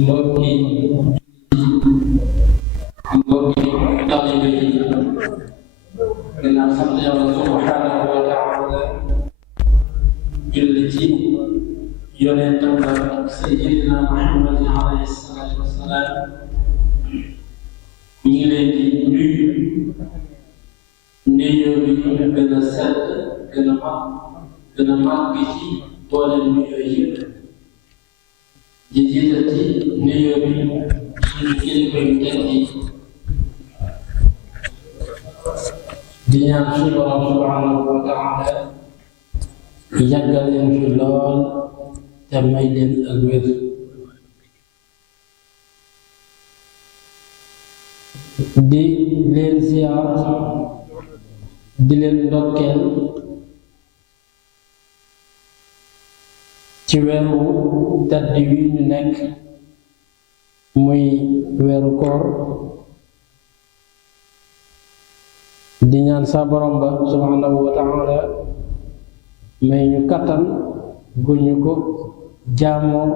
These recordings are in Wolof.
mbokki taalibe yi ginnaaw sant Yàlla subhaanahu wa taala julli ci yonentam ba sayyidina Muhammadin alayhi salaatu wassalaam ñu ngi leen di nuyu nuyoo bi gën a sell gën a màgg ci boole nuyoo yëpp di jiital ci nuyoo bi suñu kilifa yu tedd yi di ñaan suñu Boroom subhaanahu wa taala yàggal leen fi lool te may leen ak wér di leen ziyaar di leen ndokkeel ci weeru tedd wi ñu nekk muy weeru koor di ñaan sa borom ba subhanahu wa ta'ala may ñu kattan gu ñu ko jaamoo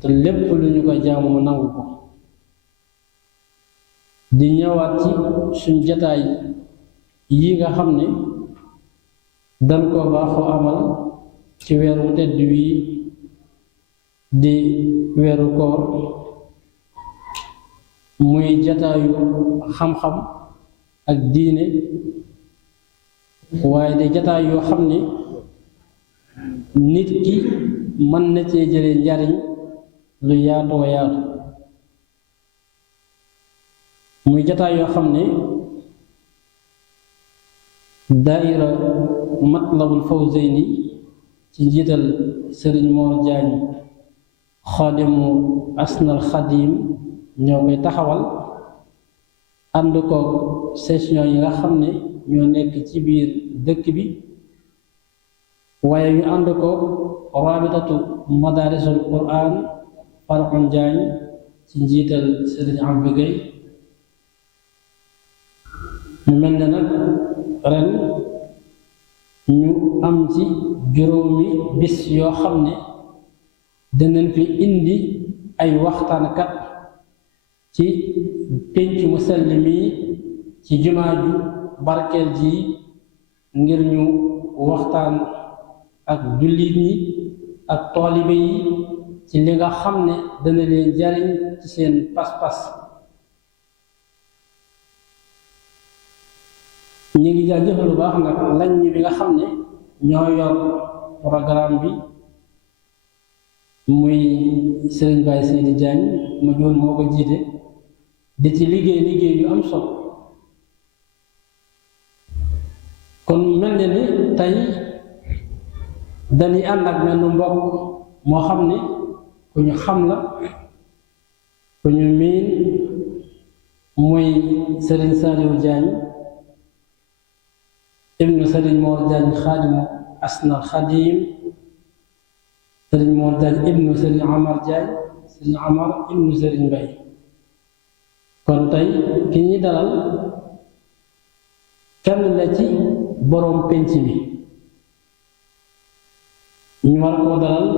te lépp lu ñu ko jaamoo nangu ko di ñëwaat ci suñ jataay yi nga xam ne dañ ko baaxoo amal ci weeru tedd wi di weeru koor muy jataayu xam-xam ak diine waaye de jataay yoo xam ne nit ki mën na cee jële njariñ lu yaatoo yaatu muy jataay yoo xam ne daaira Matlabul Fawzayni ci njiital Sëriñ Mor Jaañ xaadimu Asnal Xadim ñoo koy taxawal ànd ko session yi nga xam ne ñoo nekk ci biir dëkk bi waaye ñu ànd ko rabitatu madarisul Qur'an Farxun Jaañ ci njiital Sëriñ Abdou Gueye mu mel ne nag ren ñu am ci juróomi bis yoo xam ne danañ fi indi ay waxtaankat ci pénc mu sell mi ci jumaa ju barkeel ji ngir ñu waxtaan ak jullit ñi ak taalibe yi ci li nga xam ne dana leen jariñ ci seen pas-pas ñu ngi jaajëfal lu baax nag lañ ñi bi nga xam ne ñoo yor programme bi muy Sëriñ Baye Seydi Diagne ma joon moo ko jiite di ci liggéey yu am solo kon mel ne ni tey dañuy ànd ak mel nu mbokk moo xam ne ku ñu xam la ku ñu miin muy Sëriñ Saliou Diagne ibnu Sëriñ Mor Diagne xaadimu Asnal Xadim Sëriñ Mor Diagne ibnu Sëriñ Amar Diagne Sëriñ Amar ibnu Sëriñ Mbay kon tey ki ñuy dalal kenn la ci boroom pénc bi ñu war koo dalal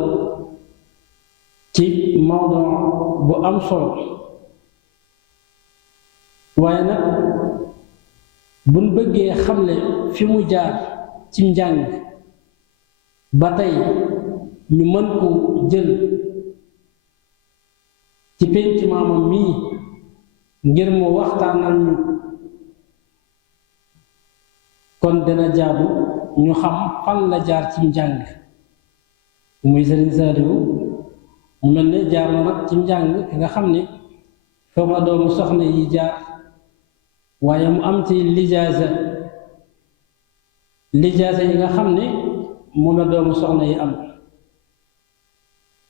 ci mawdu bu am solo waaye nag buñ bëggee xamle fi mu jaar ci njàng ba tey ñu mën ko jël ci pénc maamam mii ngir mu waxtaanal ñu kon dana jaadu ñu xam fan la jaar ci njàng muy Sëriñ Saaliwu mu mel ne jaar na nag ci njàng ki nga xam ne foofu la doomu soxna yi jaar waaye mu am ci lijaasa yi nga xam ne moom la doomu soxna yi am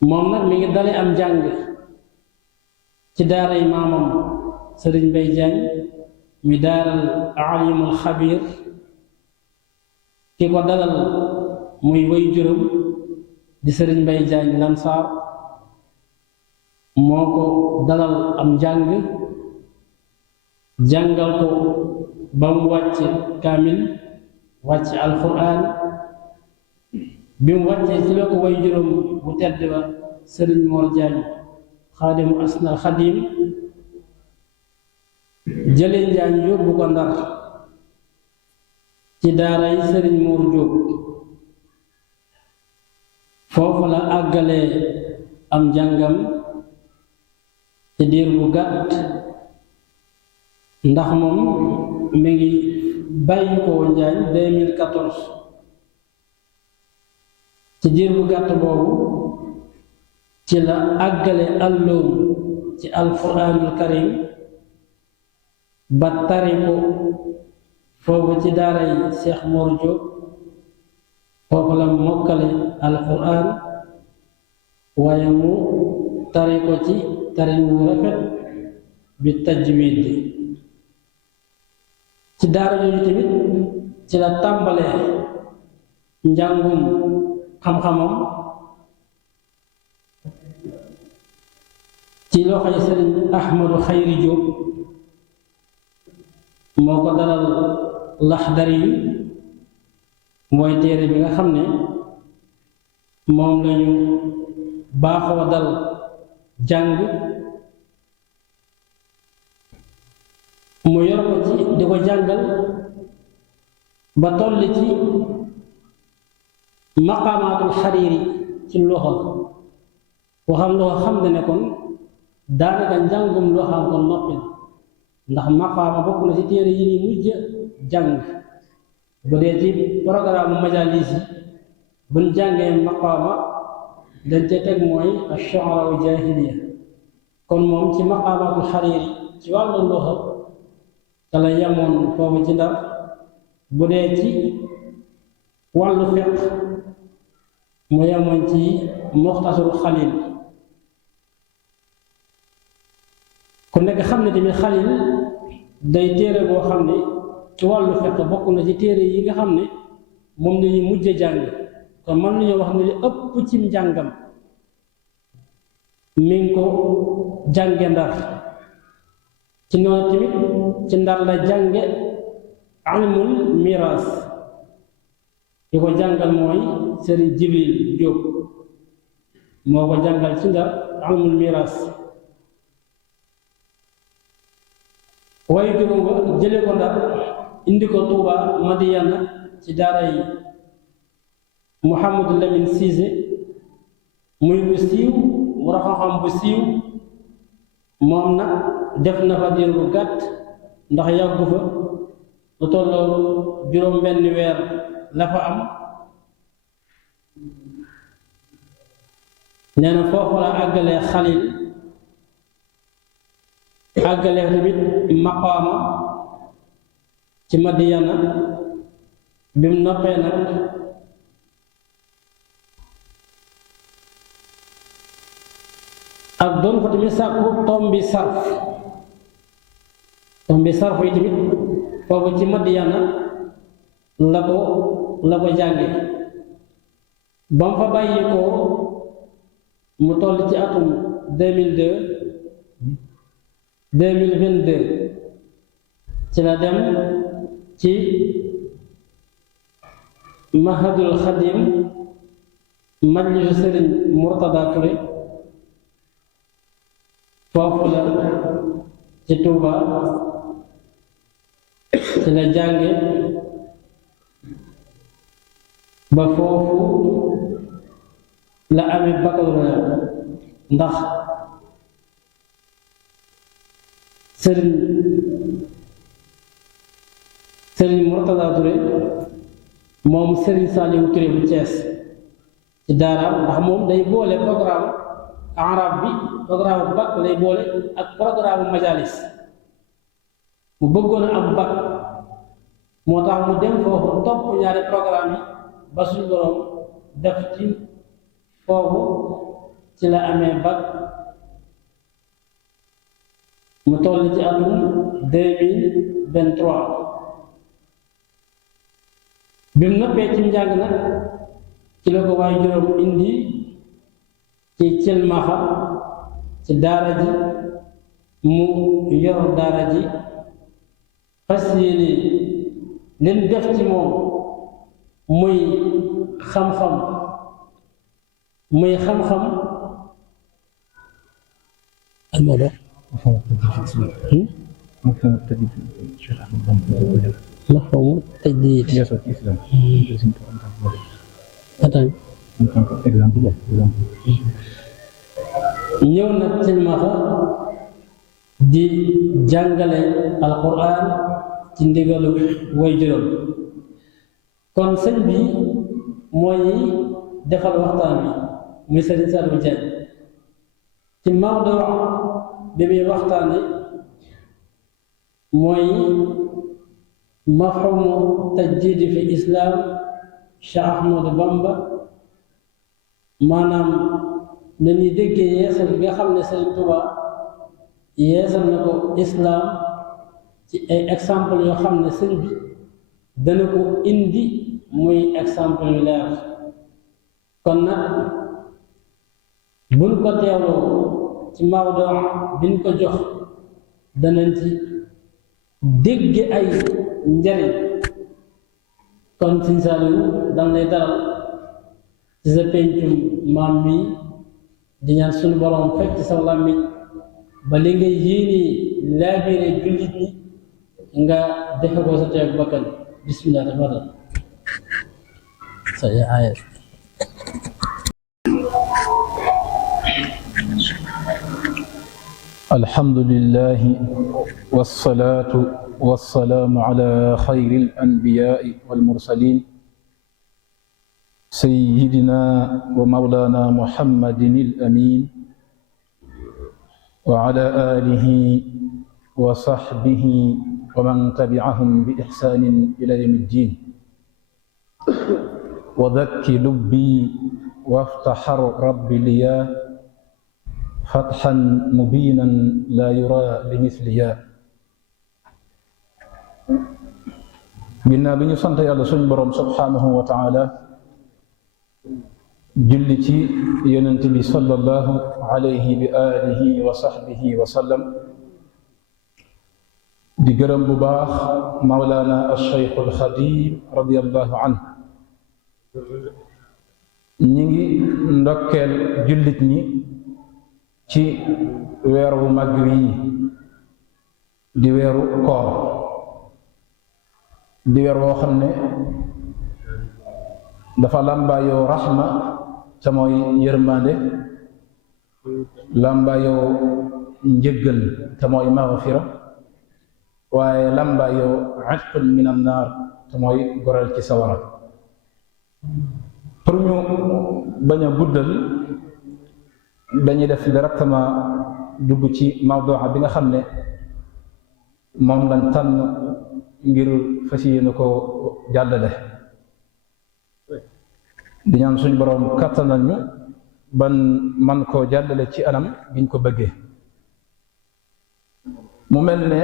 moom nag mi ngi dale am njàng ci daaray maamam Sëriñ Mbay Jaañ mi daaral alimul xabir ki ko dalal muy way juróom di Sëriñ Mbay Jaañ Lansaar moo ko dalal am njàng jàngal ko ba mu wàcc kaamil wàcc alquran bi mu wàccee ci la ko way juróom bu tedd ba Sëriñ Mor Jaañ xaadimu asnal xadim jële njaañ yóbbu ko Ndar ci daaray Sëriñ Moor Jóob foofu la àggalee am njàngam ci diir bu gàtt ndax moom mi ngi bàyyi ko njaañ 2014 ci diir bu gàtt boobu ci la àggale alloom ci alquraanul karim ba tari ko foofu ci daaray Cheikh Mor Diop foofu la mokkale alquraan waaye mu tari ko ci tarin wu rafet bi tajwid ci daara jooju tamit ci la tàmbalee njàngum xam-xamam ci loxoy Sëriñ Ahmadu Xayri Jóob moo ko dalal Laxdari yi mooy téere bi nga xam ne moom lañu baaxoo dal jàng mu yor ko ci di ko jàngal ba toll ci maqaamaatul xariiri ci loxo waxam loxo xam ne kon daanaka njàngum loxaam kon noppi ndax maqaama bokk na ci téere yi ni mujj jàng bu dee ci programme majalis yi buñ jàngee maqaama dañ ca teg mooy ash-shu'ara jaahiliya kon moom ci maqaamaatul xariiri ci wàllu loxo te la yemoon foofu ci Ndar bu dee ci wàllu fiq mu yemoon ci muxtasarul xalil ku nekk xam ne tamit xalil day téere boo xam ne ci wàllu fiq bokk na ci téere yi nga xam ne moom lañuy mujj jàng kon mën nañoo wax ne li ëpp ci njàngam mi ngi ko jànge Ndar ci noonu tamit ci Ndar la jànge ilmul miraas ki ko jàngal mooy Sëriñ Jibril Jóob moo ko jàngal ci Ndar ilmul miraas waaye juróom ba jële ko Ndar indi ko Tuuba Madiyana ci daara yi Muhammadu Lamin Siise muy bu siiw mu xam-xam bu siiw moom nag def na fa diir bu gàtt ndax yàggu fa lu tolloo juróom benn weer la fa am nee na foofu la àggalee xalil àggalee tamit maqaama ci Madiyana bi mu noppee nag ak doon fa tamit sàkku tombi sarf yi tamit foofu ci Madiyana la ko jànge ba mu fa bàyyi ko mu toll ci atum 2022 ci la dem ci Mahadul Xadim majlisu Sëriñ Murtada Touré foofu la ci Tuuba ci la jànge ba foofu la amee baccalauréat ndax Sëriñ Murtada Touré moom Sëriñ Saliou Touré bu Cees ci daaraam ndax moom day boole programme arab bi programme bac lay boole ak programme majalis mu bëggoon a am bac moo tax mu dem foofu topp ñaari programme yi ba suñu borom def ci foofu ci la amee bac mu toll ci atum 2023 bi mu noppee ci njàng nag ci la ko waaye juróom indi ci Cilmaxa ci daara ji mu yor daara ji fas yéene leen def ci moom muy xam-xam الموضوع مفهوم التجديد الشيخ أحمد بن مفهوم التجديد سياسة الإسلام أتاني exemple ñëw nag silmaxa di jàngale alquran ci ndigalu way juróom kon sëñ bi mooy defal waxtaan bi muy sëriñ Saliou Dieng ci mawdu bi muy waxtaane mooy mafhumu tajdiid fi islam Cheikh Ahmadou Bamba maanaam na ñuy déggee yeesal bi nga xam ne Sëriñ Tuubaa yeesal na ko islam ci ay exemple yoo xam ne sëñ bi dana ko indi muy exemple yu leer kon nag buñ ko teewloo ci mawdu biñ ko jox danañ ci dégg ay njariñ kon Sëriñ Saliou danga lay dalal ci sa pencum maam mi di ñaan suñu borom fekk ci sa làmmiñ ba li ngay yéene laabire jullit ñi nga defe ko sa teeg bakkan bismillah tafadal sa aaya الحمد لله والصلاة والسلام على خير الأنبياء والمرسلين سيدنا ومولانا محمد الأمين وعلى آله وصحبه ومن تبعهم بإحسان إلى يوم الدين وذك لبي وافتح ربي لي فتحا مبينا لا يرى لمثليا ginnaaw bi ñu sant yàlla suñu boroom subhanahu wa taala julli ci yonent bi sallallahu alayhi bi alihi wa sahbihi wa sallam di gërëm bu baax mawlaana al-Cheikh al-Xadim radiyallahu anhu ñi ngi ndokkeel jullit ñi ci weer wu mag wi di weeru koor di weer woo xam ne dafa làmbaayoo raxma te mooy yërmande làmbaayoo njëggal te mooy magfira waaye làmbaayoo itqun min annaar te mooy goreel ci sawara pour ñu bañ a guddal dañuy def directement dugg ci mawduu bi nga xam ne moom lañ tànn ngir fas yéene ko jàllale di ñaan suñ boroom kattanal ñu ban man koo jàllale ci anam biñ ko bëggee mu mel ne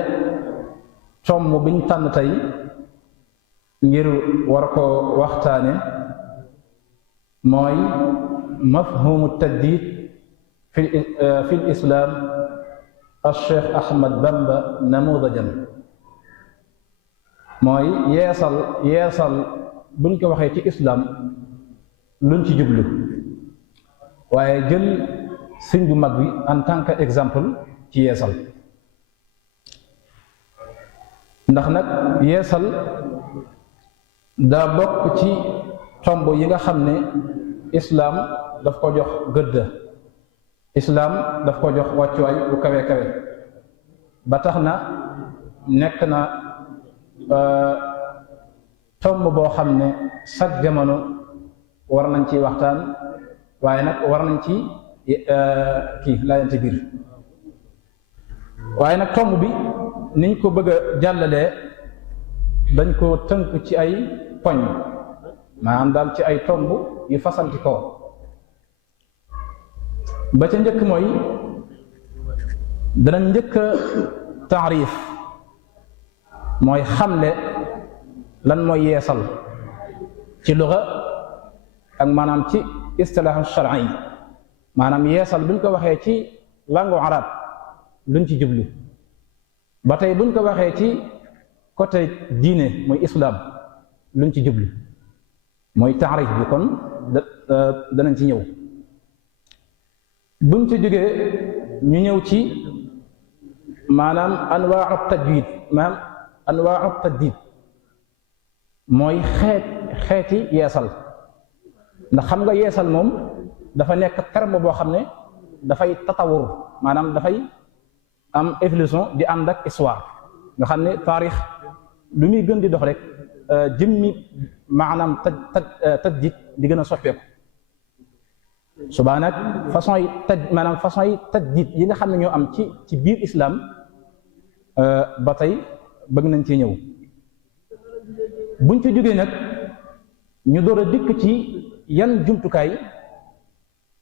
comm biñ tànn tey ngir war ko waxtaane mooy mafhumu tajdiid fi l-islaam al-Cheikh Ahmad Bamba namudajan mooy yeesal buñ ko waxee ci islam luñ ci jublu waaye jël sëñ bu mag bi en tant que exemple ci yeesal ndax nag yeesal daa bokk ci tomb yi nga xam ne islam daf ko jox gëdd islam daf ko jox wàccuwaay bu kawe kawe ba tax na nekk na tomb boo xam ne chaque jamono war nañ ci waxtaan waaye nag war nañ ci laayante biir waaye nag tomb bi niñ ko bëgg a jàllalee dañ ko tënk ci ay poñ maanaam daal ci ay tomb yu fasanti ko ba ca njëkk mooy danañ njëkk a taarif mooy xamle lan mooy yeesal ci luga ak maanaam ci istilaahu shar'i maanaam yeesal buñ ko waxee ci langue arab luñ ci jublu ba tey buñ ko waxee ci côté diine mooy islam luñ ci jublu mooy taarif bi kon danañ ci ñëw buñ ci jógee ñu ñëw ci maanaam anwaa'u tajdiid maanaam anwaa'u tajdiid mooy xeeti yeesal ndax xam nga yeesal moom dafa nekk terme boo xam ne dafay tatawur maanaam dafay am évolution di ànd ak histoire nga xam ne taarix lu muy gën di dox rek jëmmi maanaam tajdiid di gën a soppeeku subaa nag façon yi tajdiid yi nga xam ne ñoo am ci biir islam ba tey bëgg nañ ci ñëw buñ ci jógee nag ñu door a dikk ci yan jumtukaay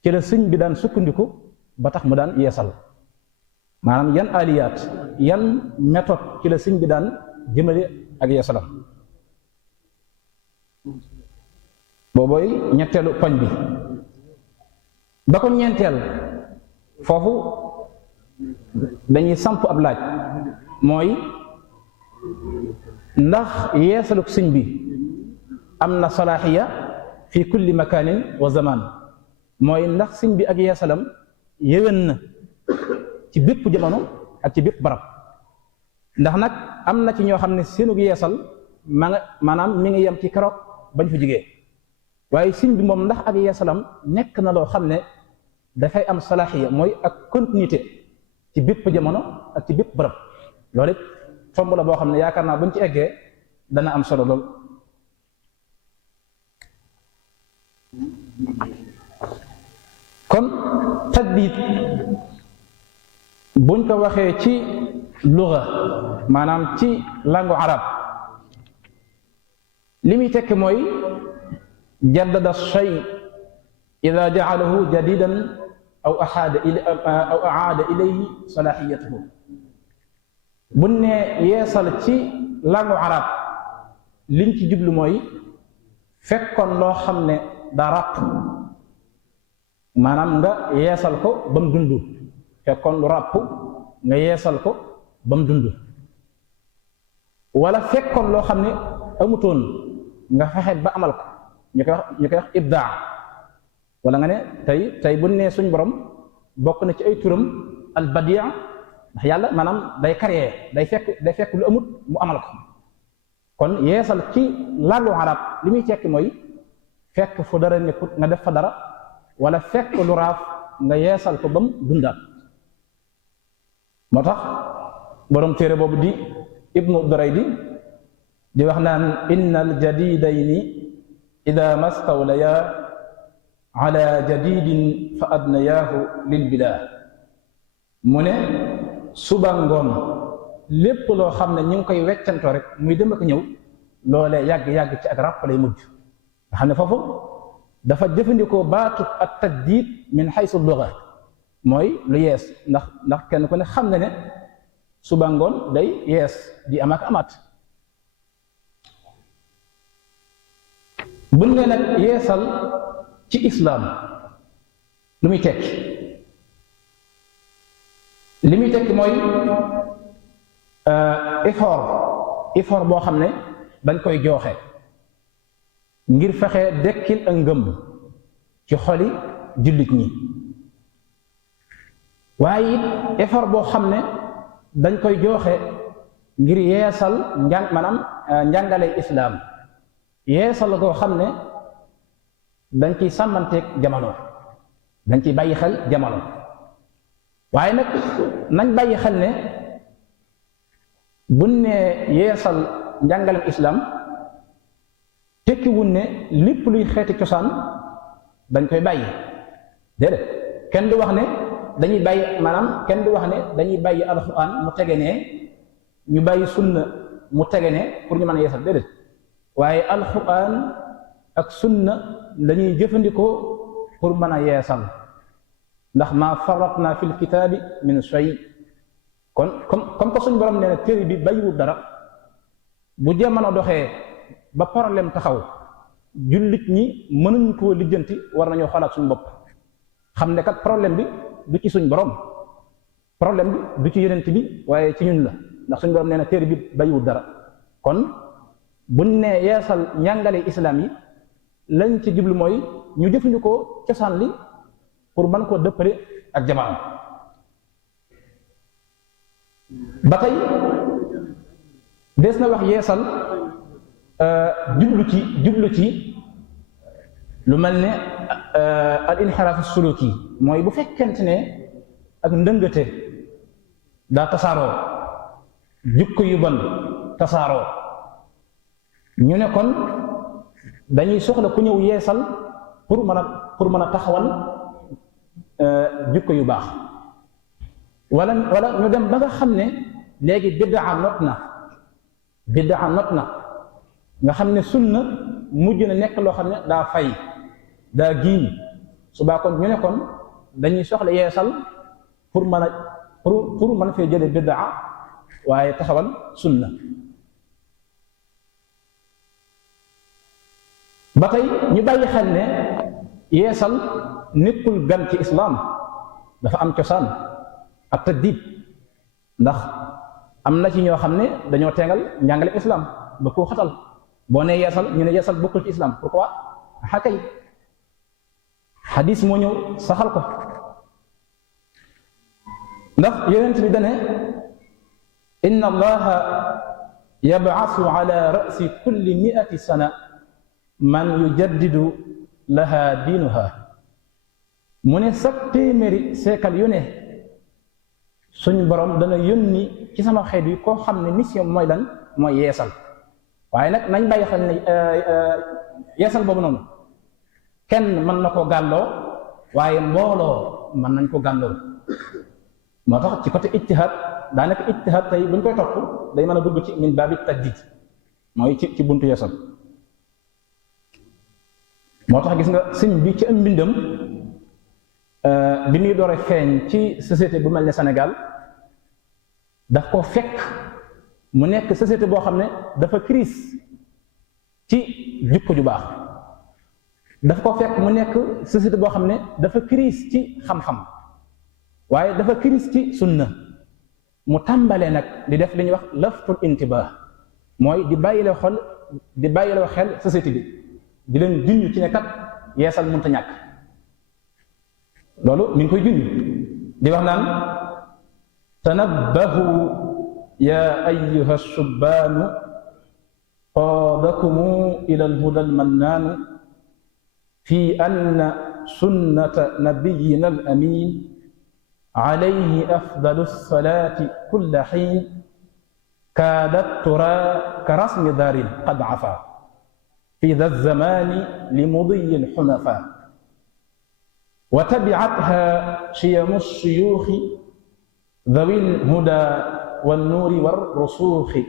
ci la sëñ bi daan sukkandiku ba tax mu daan yeesal maanaam yan aliyaat yan méthode ci la sëñ bi daan jëmale ak yeesalam boobooy ñetteelu poñ bi ba ko ñeenteel foofu dañuy samp ab laaj mooy ndax yeesaluk sëñ bi am na salaaxiya fi kulli makaanin wa zaman mooy ndax sëñ bi ak yeesalam yéwén na ci bépp jamono ak ci bépp barab ndax nag am na ci ñoo xam ne seenug yeesal maanaam mi ngi yem ci keroog bañ fa jógee waaye sëñ bi moom ndax ak yeesalam nekk na loo xam ne dafay am salaaxiya mooy ak continuité ci bépp jamono ak ci bépp barab loolu it tomb la boo xam ne yaakaar naa buñ ci eggee dana am solo lool kon tajdiid buñ ko waxee ci luga maanaam ci langue arab li muy tekki mooy jaddada shay ida jacalahu jadidan aw acaada ilayhi salaaxiyatuhu buñ ne yeesal ci langue arab liñ ci jublu mooy fekkoon loo xam ne daa ràpp maanaam nga yeesal ko ba mu dund fekkoon lu ràpp nga yeesal ko ba mu dund wala fekkoon loo xam ne amutoon nga fexe ba amal ko ñu koy wax ibdaa wala nga ne tey bu ne suñ borom bokk na ci ay turam al badia ndax yàlla maanaam day créer day fekk lu amut mu amal ko kon yeesal ci làllu arab li muy tekki mooy fekk fu dara nekkut nga def fa dara wala fekk lu raaf nga yeesal ko ba mu dundaat moo tax borom téere boobu di ibnu duraydi di wax naan inna al jadidayni ida mastawlaya ala jadidin fa adnayaahu lil bilaa mu ne suba ngoon lépp loo xam ne ñu ngi koy weccantoo rek muy dem ak ñëw loolee yàgg-yàgg ci ak ràpp lay mujj nga xam ne foofu dafa jëfandikoo baatu at tajdiid min xaysu luga mooy lu yees ndax kenn ku ne xam ne suba ngoon day yees di am ak amaat buñ ne nag yeesal ci islaam lu muy tekki li muy tekki mooy effort boo xam ne dañ koy jooxe ngir fexe dekkil ak ngëm ci xoli jullit ñi waaye it effort boo xam ne dañ koy jooxe ngir yeesal maanaam njàngale islaam yeesal koo xam ne dañ ciy sàmmanteeg jamono dañ ciy bàyyi xel jamono waaye nag nañ bàyyi xel ne buñ ne yeesal njàngalem islaam tekkiwul ne lépp luy xeeti cosaan dañ koy bàyyi déedéet kenn du wax ne dañuy bàyyi maanaam kenn du wax ne dañuy bàyyi alxuraan mu tege ne ñu bàyyi sunna mu tege ne pour ñu mën a yeesal déedéet waaye alxuraan ak sunna lañuy jëfandikoo pour mën a yeesal ndax maa farratna fil kitaabi min shay kon comme que suñ borom nee na téere bi bàyyiwul dara bu jamono doxee ba problème taxaw jullit ñi mënuñ koo lijjanti war nañoo xoolaat suñu bopp xam ne kat problème bi du ci suñ borom problème bi du ci yonent bi waaye ci ñun la ndax suñ borom nee na téere bi bàyyiwul dara kon buñ ne yeesal njàngale islaam yi lañ ci jublu mooy ñu jëfandikoo cosaan li pour mën koo dëppale ak jamono ba tey des na wax yeesal jublu ci lu mel ne al inxiraaf suluki mooy bu fekkente ne ak ndëngate daa tasaaroo jukko yu bon tasaaroo ñu ne kon dañuy soxla ku ñëw yeesal pour mën a taxawal jukko yu baax wala ñu dem ba nga xam ne léegi biddaa not na nga xam ne sunna mujj na nekk loo xam ne daa fay daa giiñ subaa kon ñu ne kon dañuy soxla yeesal pour mën a fee jële biddaa waaye taxawal sunna ba tey ñu bàyyi xel ne yeesal nekkul gan ci islaam dafa am cosaan ak tajdiid ndax am na ci ñoo xam ne dañoo teengal njàngale islaam ba koo xatal boo nee yeesal ñu ne yeesal bokkul ci islaam pourquoi xakay xadis moo ñëw saxal ko ndax yonent bi dane inna allaha yab'asu ala ra'si kulli mi'ati sana man yujaddidu laha diinuha mu ne sax téeméeri seekal yu ne suñ borom dana yónni ci sama xeet yi koo xam ne mission mooy lan mooy yeesal waaye nag nañ bàyyi xel ne yeesal boobu noonu kenn mën na ko gàlloo waaye mbooloo mën nañ ko gàlloo moo tax ci côté ijtihaad daanaka ijtihaad tey buñ koy topp day mën a dugg ci min baabi tajdiid mooy ci buntu yeesal moo tax gis nga sëñ bi ci am mbindam bi muy doore feeñ ci société bu mel ne Sénégal daf ko fekk mu nekk société boo xam ne dafa crise ci jikko ju baax daf ko fekk mu nekk société boo xam ne dafa crise ci xam-xam waaye dafa crise ci sunna mu tàmbalee nag di def li ñuy wax laftul intibah mooy di bàyyiloo xel société bi di leen junj ci ne kat yeesal mënta ñàkk loolu mi ngi koy junj di wax naan tanabbahu ya ayyuha shubbaanu qaadakumu ila alhuda almannaanu fi anna sunnata nabiyina alamin alayhi afdalu salaati kulla xiin kaadat tura ka rasmi daarin qad afa fi dha zamani li mudiyi alxunafa wa tabiatha shiyamu shuyuuxi dhawi alhuda wannuuri warrusuuxi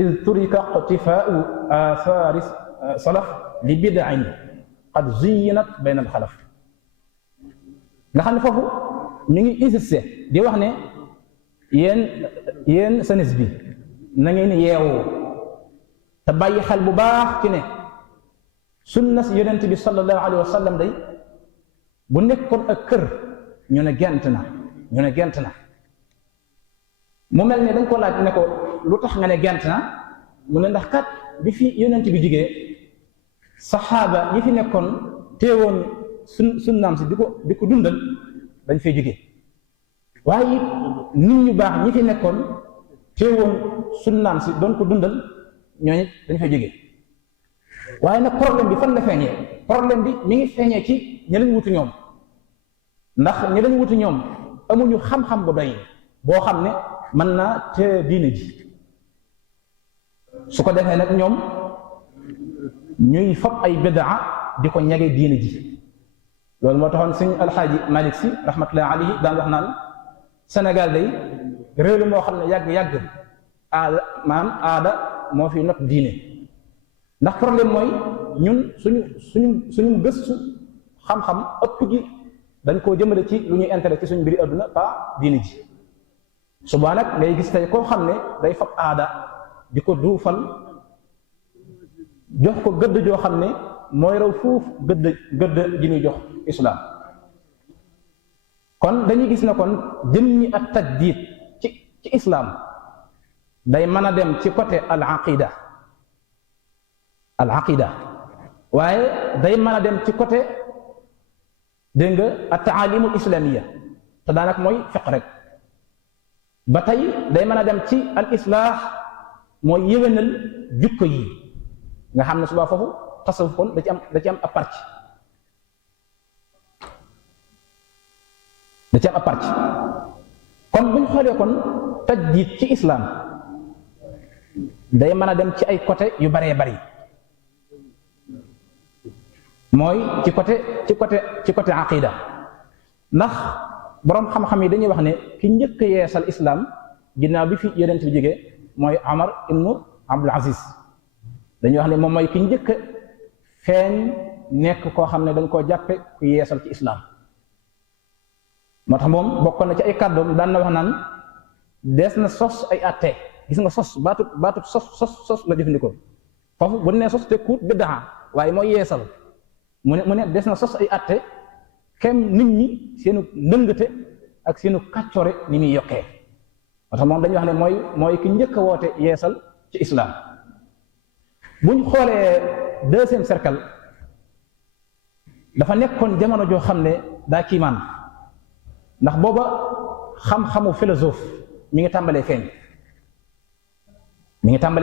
id turika iqtifaau aasaari salaf li bid'in qad zuyyinat bayna alxalaf nga xam ne foofu mi ngi insisté di wax ne yéen sanis bi na ngeen yeewoo te bàyyi xel bu baax ci ne sunna si yonent bi sallallahu alayhi wa sallam day bu nekkoon ak kër ñu ne gent na mu mel ne dañ ko laaj ne ko lu tax nga ne gent na mu ne ndax kat bi fi yonent bi jigee saxaaba yi fi nekkoon teewoon sunnaam si di ko dundal dañ fay jóge waaye nit ñu baax ñi fi nekkoon teewoon sunnaam si doon ko dundal ñooñu dañ fay jóge waaye nag problème bi fan la feeñee problème bi mi ngi feeñee ci ñi lañ wutu ñoom ndax ñi lañ wutu ñoom amuñu xam-xam bu doy boo xam ne mën naa te diine ji su ko defee nag ñoom ñuy fab ay bidaa di ko ñage diine ji loolu moo taxoon sëñ alxaaji Malick Si rahmatullahi alayhi daan wax naan Sénégal day réew la moo xam ne yàgg-yàgg aada moo fi not diine ndax problème mooy ñun suñu gëstu xam-xam ëpp gi dañ koo jëmale ci lu ñuy intérêt ci suñu mbiri adduna pas diine ji subaa nag ngay gis tey koo xam ne day fab aada di ko duufal jox ko gëdd joo xam ne mooy raw fuuf gëdd ji muy jox islam kon dañuy gis ne kon jëmmi ak tajdiid ci islam day mën a dem ci côté al aqida waaye day mën a dem ci côté dégg nga at taalimul islamiya te daanaka mooy fiq rek ba tey day mën a dem ci al islaax mooy yéwénal jukko yi nga xam ne suba foofu tasawuf kon da ci am ab parc kon bu ñu xoolee kon tajdiid ci islam day mën a dem ci ay côté yu baree bari mooy ci côté aqida ndax boroom xam-xam yi dañuy wax ne ki njëkk yeesal islam ginnaaw bi fi yonent bi jógee mooy Omar ibnu Abdul Aziz dañuy wax ne moom mooy ki njëkk feeñ nekk koo xam ne dañ koo jàppe ku yeesal ci islam moo tax moom bokkoon na ci ay kàddoom daan na wax naan dees na sos ay atte gis nga sos baatu sos la jëfandikoo foofu bu nee sos te kuut biddaa waaye mooy yeesal mu ne des na sos ay atte kem nit ñi seenu ndëngate ak seenu kàccore ni muy yokkee moo tax moom dañuy wax ne mooy ki njëkk a woote yeesal ci islam. buñ xoolee deuxième cercle dafa nekkoon jamono joo xam ne daa kiimaan ndax booba xam-xamu philosophe mi ngi tàmbalee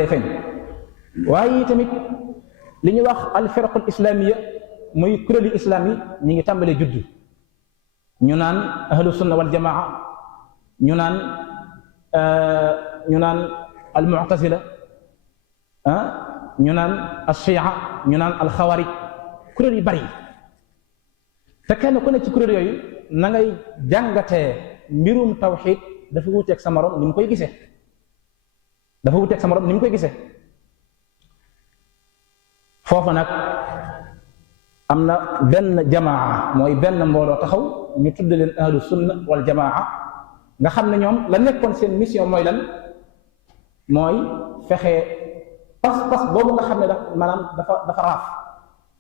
feeñ waaye tamit li ñuy wax al firaqul islamiya muy kuréeli islam yi ñi ngi tàmbalee juddu ñu naan ahlu sunna wal jamaa ñu naan al mu'tazila ñu naan al shia ñu naan al xawarij kuréel yu bari te kenn ku ne ci kuréel yooyu na ngay jàngatee mbirum tawxid dafa wuteeg sa morom ni mu koy gisee foofu nag am na benn jamaa mooy benn mbooloo taxaw ñu tudd leen ahlu sunna wal jamaa nga xam ne ñoom la nekkoon seen mission mooy lan mooy fexe pas-pas boobu nga xam ne maanaam dafa raaf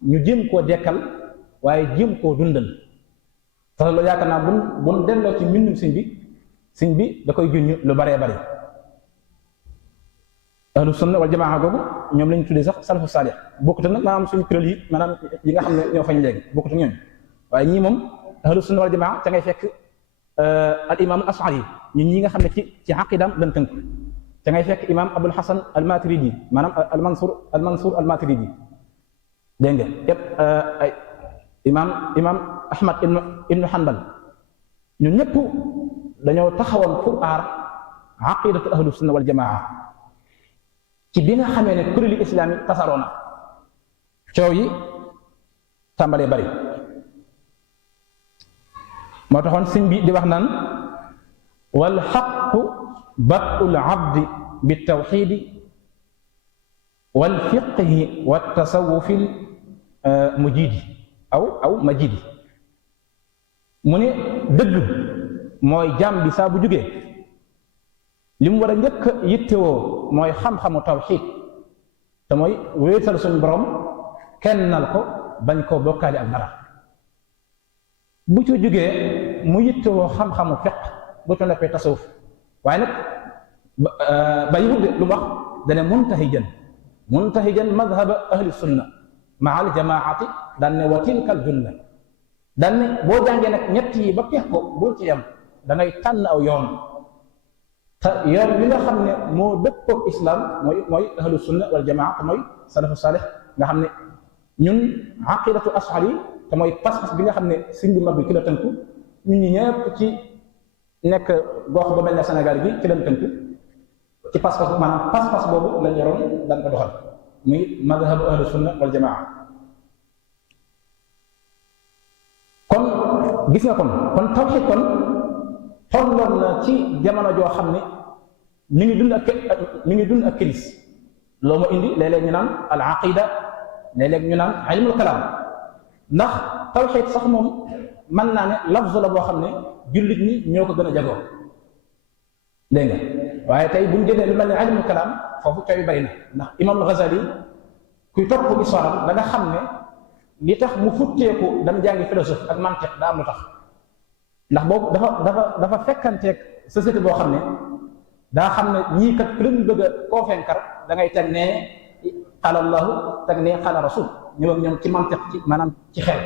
ñu jéem koo dekkal waaye jéem koo dundal te loolu yaakaar naa buñ delloo ci mbindum sëñ bi da koy junñ lu baree bari ahlu sunna wal jamaa googu ñoom lañu tuddee sax salafu saalih bokkut nag maanaam suñu kuréel yi maanaam yi nga xam ne ñoo fañ léegi bokkut ñooñu waaye ñii moom ahlu sunna wal jamaa ca ngay fekk al imam al ashari ñun ñi nga xam ne ci aqidaam lan tënk ca ngay fekk imam abul hasan al maturidi maanaam al mansur al maturidi dégg nga yëpp ay imam ahmad ibnu hanbal ñun ñëpp dañoo taxawoon pour aar aqidatu ahlu sunna wal jamaa ci bi nga xamee ne kuréeli islam yi tasaaroo na coow yi tàmbalee bari moo taxoon sëñ bi di wax naan wal xaqu bad'ul abdi bi tawxidi wal fiqhi wa tasawufil mujidi aw majidi mu ne dëgg mooy jaam bi saa bu jugee li mu war a njëkk a yittewoo mooy xam-xamu tawxid te mooy wéetal suñu borom kennal ko bañ koo bokkaale ak dara bu ci jógee mu yittewoo xam-xamu fiq bu ci noppee tasawuf waaye nag ba yëwut de lu mu wax dane muntahijan madhaba ahli sunna maa al jamaati daan ne wa tilka al junna daan ne boo jàngee nag ñett yi ba peex ko bul ci yam da ngay tànn aw yoon te yoon wi nga xam ne moo dëppoog islam mooy ahlu sunna wal jamaa te mooy salafu salih nga xam ne ñun aqidatu ashari te mooy pas-pas bi nga xam ne sëñ bi mag bi ci la tënku ñun ñi ñëpp ci nekk gox ba mel ne Sénégal bi ci lañ tënku ci pas-pas maanaam pas-pas boobu lañ yoroon daan ko doxal muy madhabu ahlu sunna wal jamaa kon gis nga kon tawhid kon tolloon na ci jamono joo xam ne mi ngi dund ak crise loo ma indi léeg-léeg ñu naan al aqida léeg-léeg ñu naan ilmul kalaam ndax tawxid sax moom mën naa ne lafz la boo xam ne jullit ñi ñoo ko gën a jagoo dégg nga waaye tey bu ñu jëlee lu mel ne ilmul kalaam foofu coow yu bari na ndax imam al-Ghazali kuy topp histoire da nga xam ne li tax mu futteeku dam jàngi philosophe ak mantiq daa am lu tax ndax boobu dafa fekkanteeg société boo xam ne daa xam ne ñii kat ku leen bëgg a convaincre da ngay teg ne qaala Allahu teg ne qaala rasul ñëw ak ñoom ci mantiq ci maanaam ci xel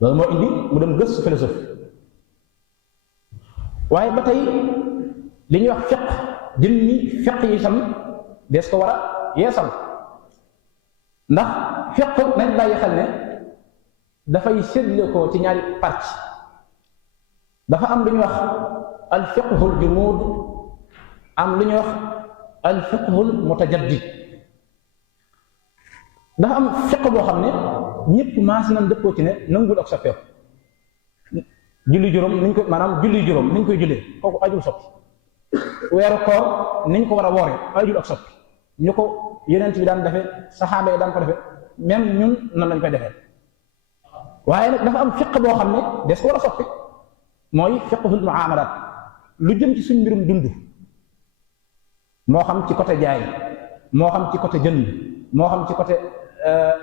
loolu moo indi mu dem gëstu philosophie waaye ba tey li ñuy wax fiq jëmmi fiq yi itam des ko war a yeesal ndax fiq nañ bàyyi xel ne dafay séddle ko ci ñaari pàcc dafa am lu ñuy wax al fiqhul jumud am lu ñuy wax al fiqhul mutajaddid dafa am fiq boo xam ne ñëpp maas nañ dëppoo ci ne nangul ak soppeeku julli juróom niñ ko maanaam julli juróom niñ koy jullee kooku ajul soppi weeru koor niñ ko war a woore ajul ak soppi ñu ko yeneen bi daan defee saxaaba yi daan ko defee même ñun nan lañ koy defee waaye nag dafa am fiq boo xam ne des ko war a soppi mooy fiqhul muamalat lu jëm ci suñ mbirum dund moo xam ci côté jaay moo xam ci côté jënd moo xam ci côté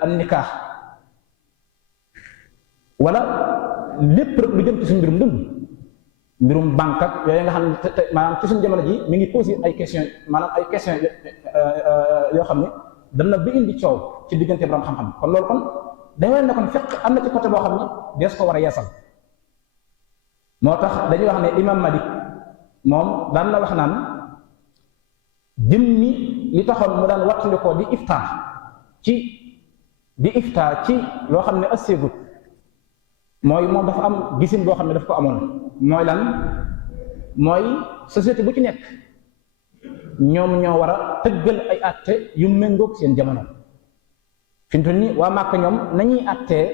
an nikah wala lépp rek lu jëm ci suñ mbirum dund mbirum banque ak yooyu nga xam ne te maanaam ci suñ jamono ji mi ngi posé ay question maanaam ay question yoo xam ne dana bi indi coow ci diggante borom xam-xam kon loolu kon dañoo ne kon fiq am na ci côté boo xam ne dees ko war a yeesal moo tax dañuy wax ne imam Malik moom daan na wax naan jëmmi li taxoon mu daan wattandikoo di ifta ci loo xam ne asseegut mooy moom dafa am gisin boo xam ne daf ko amoon mooy lan mooy société bu ci nekk ñoom ñoo war a tëggal ay atte yu méngoog seen jamono fi mu toll nii waa Màkka ñoom nañuy attee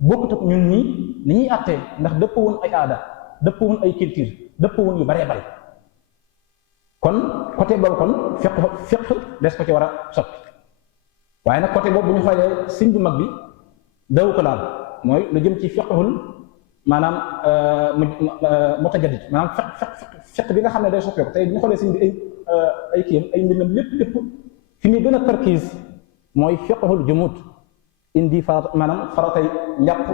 bokkut ak ñun ñii ni ñuy attee ndax dëppawuñ ay aada dëppawuñ ay culture dëppawuñ yu baree bari kon côté boobu kon fiq des ko ci war a soppi waaye nag côté boobu bu ñu xoolee siñ bu mag bi daw ko laal mooy lu jëm ci fiqhul maanaam mutajaddid maanaam fiq bi nga xam ne day soppeeku tey bu ñu xoolee siñ bi ay kiyam ay mbindam lépp fi muy gën a tarkiis mooy fiqhul jumud indi maanaam faratay njàpp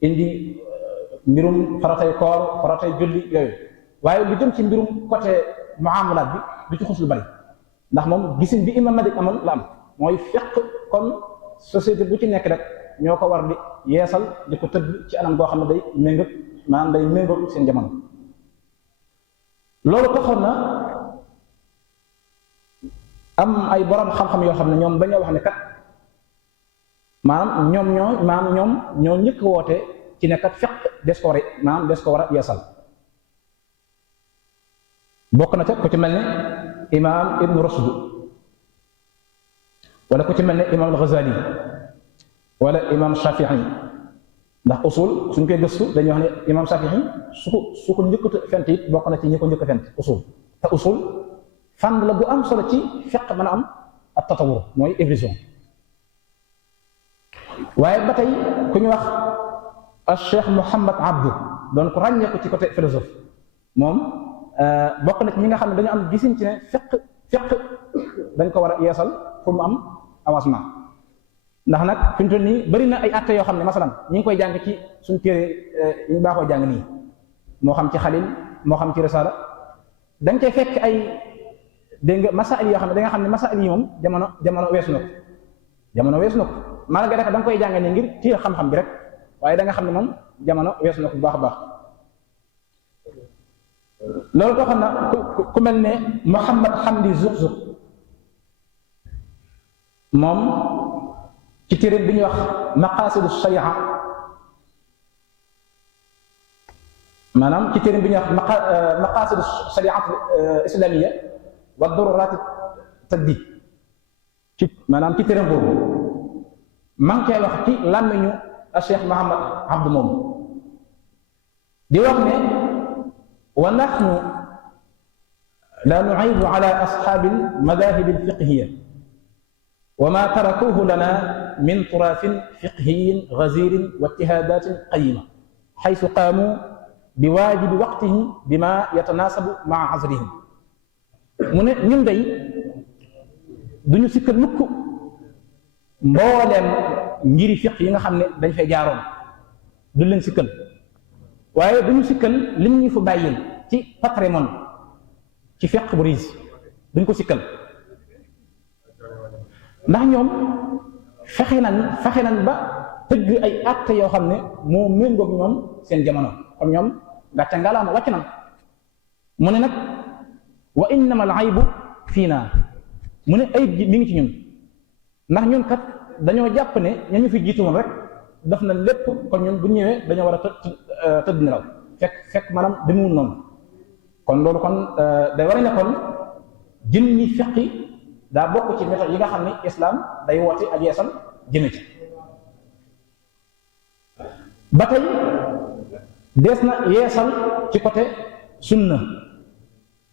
indi mbirum faratay koor faratay julli yooyu waaye lu jëm ci mbirum côté muamalat bi du ci xus lu bari ndax moom gisin bi imam Malik amoon la am mooy fiq kon société bu ci nekk rek ñoo ko war di yeesal di ko tëdd ci anam boo xam ne day méngóog maanaam day méngóog seen jamono loolu taxoon na am ay borom xam-xam yoo xam ne ñoom dañoo wax ne kat maanaam ñoom ñoo njëkk woote ci ne kat fiq des ko war a maanaam des ko war a yeesal bokk na ca ku ci mel ne imaam Ibn Rushd wala ku ci mel ne imaam al-Ghazali wala imaam Shafi'i ndax usul suñ koy gëstu dañuy wax ne imaam Shafi'i su ko njëkk a fent it bokk na ci ñi ko njëkk a fent usul te usul fànn la bu am solo ci fiq mën a am ak tatawur mooy évolution waaye ba tey ku ñu wax al Cheikh Mouhamad Abdou doon ko ràññeeku ci côté philosophe moom bokk na ci ñi nga xam ne dañu am gisin ci ne fiq dañ ko war a yeesal pour mu am avancement ndax nag fi mu toll nii bëri na ay atte yoo xam ne masalan ñi ngi koy jàng ci suñ téere yi ñu baaxoo jàng nii moo xam ci xalil moo xam ci risala dañ koy fekk ay dégg nga masail yoo xam ne da nga xam ne masail yi moom jamono weesu na ko malgré que da nga koy jàng nii ngir téye xam-xam bi rek waaye da nga xam ne moom jamono weesu na ko bu baax a baax loolu taxoon na ku mel ne Muhammad Hamdi Zuqzuq moom ci téere bi ñuy wax maqasidu sharia maanaam ci téere bi ñuy wax maqasidu sharia islamiyya wa darurat tadbik ci maanaam ci téere boobu maa ngi koy wax ci làmmiñu Cheikh Mouhamad Abdou moom di wax ne wa nahnu la nu'ibu ala ashabi almadahib alfiqhiyya wa ma tarakuhu lana min turafin fiqhiyin ghazirin wa ijtihadatin qayyima haythu qamu biwajibi waqtihim bima yatanasabu ma'a azrihim mu ne ñun day duñu sikkal mukk mbooleem ngiri fiq yi nga xam ne dañ fay jaaroon du leen sikkal waaye duñu sikkal liñ ñu fa bàyyil ci patrimoine ci fiq bu riis duñ ko sikkal ndax ñoom fexe nañ ba tëgg ay acte yoo xam ne moo méngoog ñoom seen jamono kon ñoom gàcce ngalaama wàcc na mu ne nag wa innama al aybu fiina mu ne ayib ji mi ngi ci ñun ndax ñun kat dañoo jàpp ne ña ñu fi jiitu woon rek def na lépp kon ñun bu ñëwee dañoo war a tëdd nelaw fekk maanaam demewul noonu kon loolu kon day war a ne kon jëmmi fiqi daa bokk ci méthode yi nga xam ne islam day woote ak yeesal jëme ci ba tey dees na yeesal ci côté sunna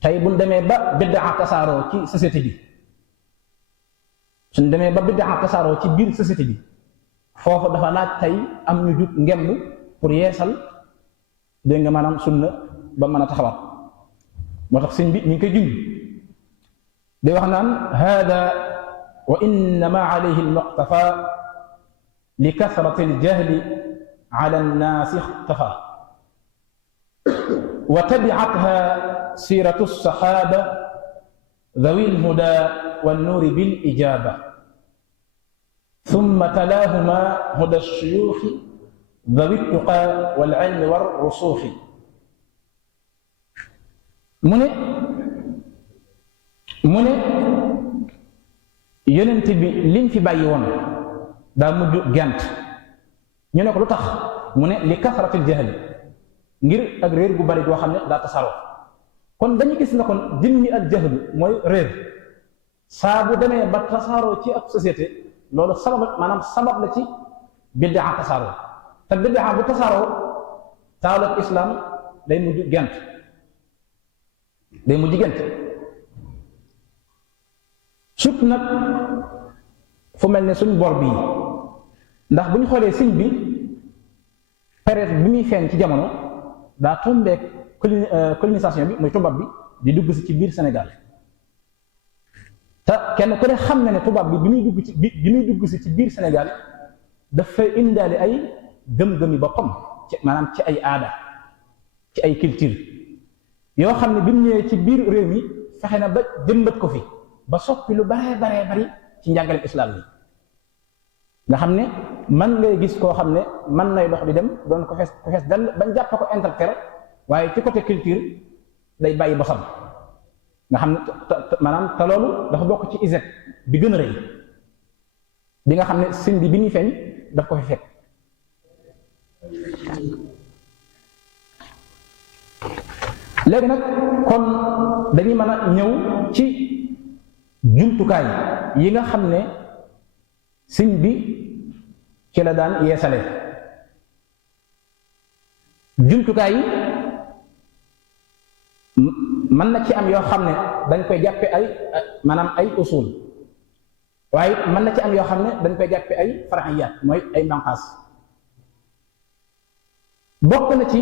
tey buñ demee ba biddaa tasaaroo ci société bi suñ demee ba biddaa tasaaroo ci biir société bi foofu dafa laaj tey am ñu jug ngemb pour yeesal dégg nga maanaam sunna ba mën a taxawaat moo tax sëñ bi ñu ngi koy junj di wax naan hada wa innama alayhi almuqtafa li kasrati aljahli ala annaasi ixtafa wa tabiatha siratu alsaxaaba dhawi alhuda wannuuri bilijaba thumma talaahuma huda alshuyuuxi dhawi altuqa walilmi walrusuuxi mu ne yonent bi lim fi bàyyi woon daa mujj gent ñu ne ko lu tax mu ne li kasratil jahli ngir ak réer gu bari goo xam ne daa tasaaroo kon dañu gis na kon jëmmi al jahlu mooy réer saa bu demee ba tasaaroo ci ab société loolu sabab la ci biddaa tasaaroo te biddaa bu tasaaroo taalub islam day mujj gent surtout nag fu mel ne suñ bor bii ndax bu ñu xoolee sëñ bi période bi muy feeñ ci jamono daa tombeek colonisation bi muy tubaab bi di dugg si ci biir Sénégal te kenn ku ne xam na ne tubaab bi muy dugg si ci biir Sénégal dafay indaale ay gëm-gëmi boppam maanaam ci ay aada ci ay culture yoo xam ne bi mu ñëwee ci biir réew mi fexe na ba jëmbat ko fi ba soppi lu baree bari ci njàngaleem islam bi nga xam ne man ngay gis koo xam ne man nay dox di dem doon ko fees dal bañ jàpp ko intellectuel waaye ci côté culture day bàyyi bosam nga xam ne maanaam te loolu dafa bokk ci ISEC bi gën a rëy bi nga xam ne sëñ bi ñuy feeñ daf ko fi fekk léegi nag kon dañuy mën a ñëw ci jumtukaay yi nga xam ne sëñ bi ci la daan yeesale jumtukaay yi mën na ci am yoo xam ne dañ koy jàppe ay maanaam ay usul waaye mën na ci am yoo xam ne dañ koy jàppe ay far'iyat mooy ay banqaas bokk na ci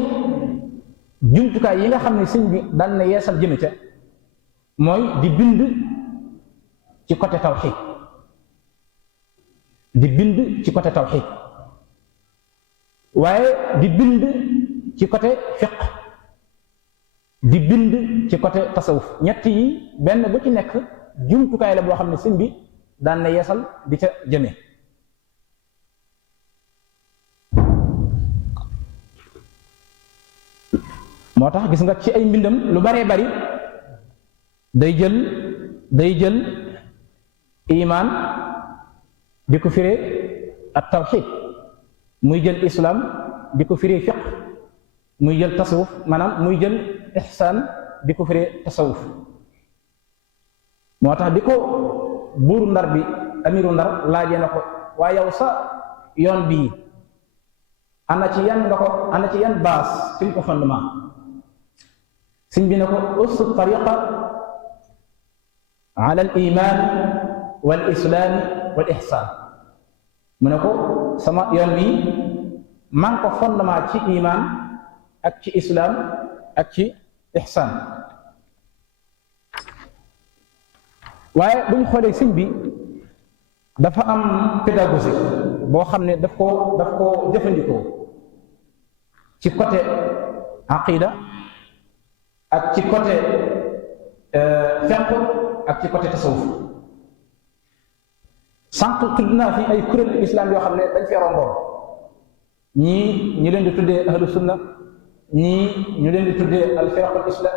jumtukaay yi nga xam ne sëñ bi daan na yeesal jëme ca mooy di bind ci côté tawxiid waaye di bind ci côté fiqh di bind ci côté tasawuf ñett yi benn bu ci nekk jumtukaay la boo xam ne sëñ bi daan na yeesal di ca jëme moo tax gis nga ci ay mbindam lu baree bari day jël iman di ko firee at tawxid muy jël islam di ko firee fiqh muy jël tasawuf maanaam muy jël ihsaan di ko firee tasawuf moo tax di ko buuru ndar bi amiru ndar laajee na ko waaye yow sa yoon bii ana ci yan baas fi nga ko fondement sëñ bi ne ko ussu tariqa ala al iman wal islam wal ihsan mu ne ko sama yoon bii maa ngi ko fondement ci iman ak ci islam ak ci ihsan waaye bu ñu xoolee sëñ bi dafa am pédagogie boo xam ne daf ko jëfandikoo ci côté aqida ak ci côté fiqh ak ci côté tasawuf sànq tudd naa fi ay kuréel islam yoo xam ne dañ fee romboon ñii ñu leen di tuddee ahlu sunna ñii ñu leen di tuddee al firaq al islam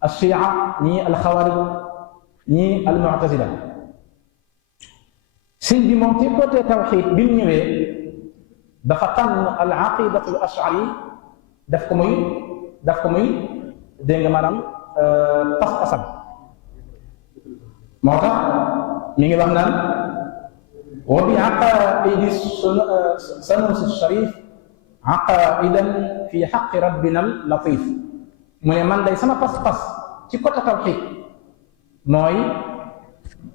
ashia ñii alxawarij ñii almu'tazila sëñ bi moom ci côté tawxid bi mu ñëwee dafa tànn al aqidatu al ash'ari daf ko muy dégg nga maanaam pas-pasam moo tax mi ngi wax naan wa bi aqaidi Sanusi Sharif aqaidan fi xaqi rabbina al latif mu ne man day sama pas-pas ci côté tawxid mooy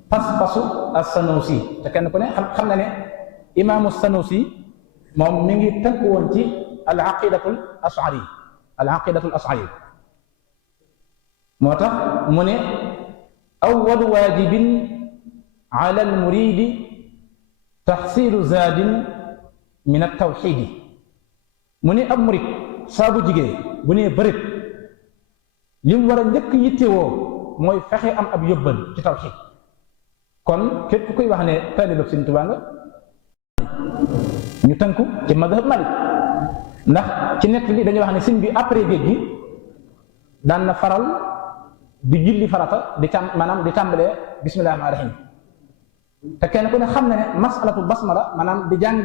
pas-pasu as-Sanusi te kenn ku ne xam na ne imaamu Sanusi moom mi ngi tënk woon ci al aqidatul ash'ari moo tax mu ne awwalu waajibin ala al muridi taxsilu zaadin min at tawxidi mu ne ab murid saa bu jigee bu nee bërit li mu war a njëkk yittewoo mooy fexe am ab yóbbal ci tawxid kon képp kuy wax ne taalibe Sëriñ Tuubaa nga ñu tënku ci madhab Malik ndax ci nett li dañuy wax ne sëñ bi après géej gi daan na faral di julli farata maanaam di tàmbalee bismillahi rahmaani rahim te kenn ku ne xam na ne masalatul basmala maanaam di jàng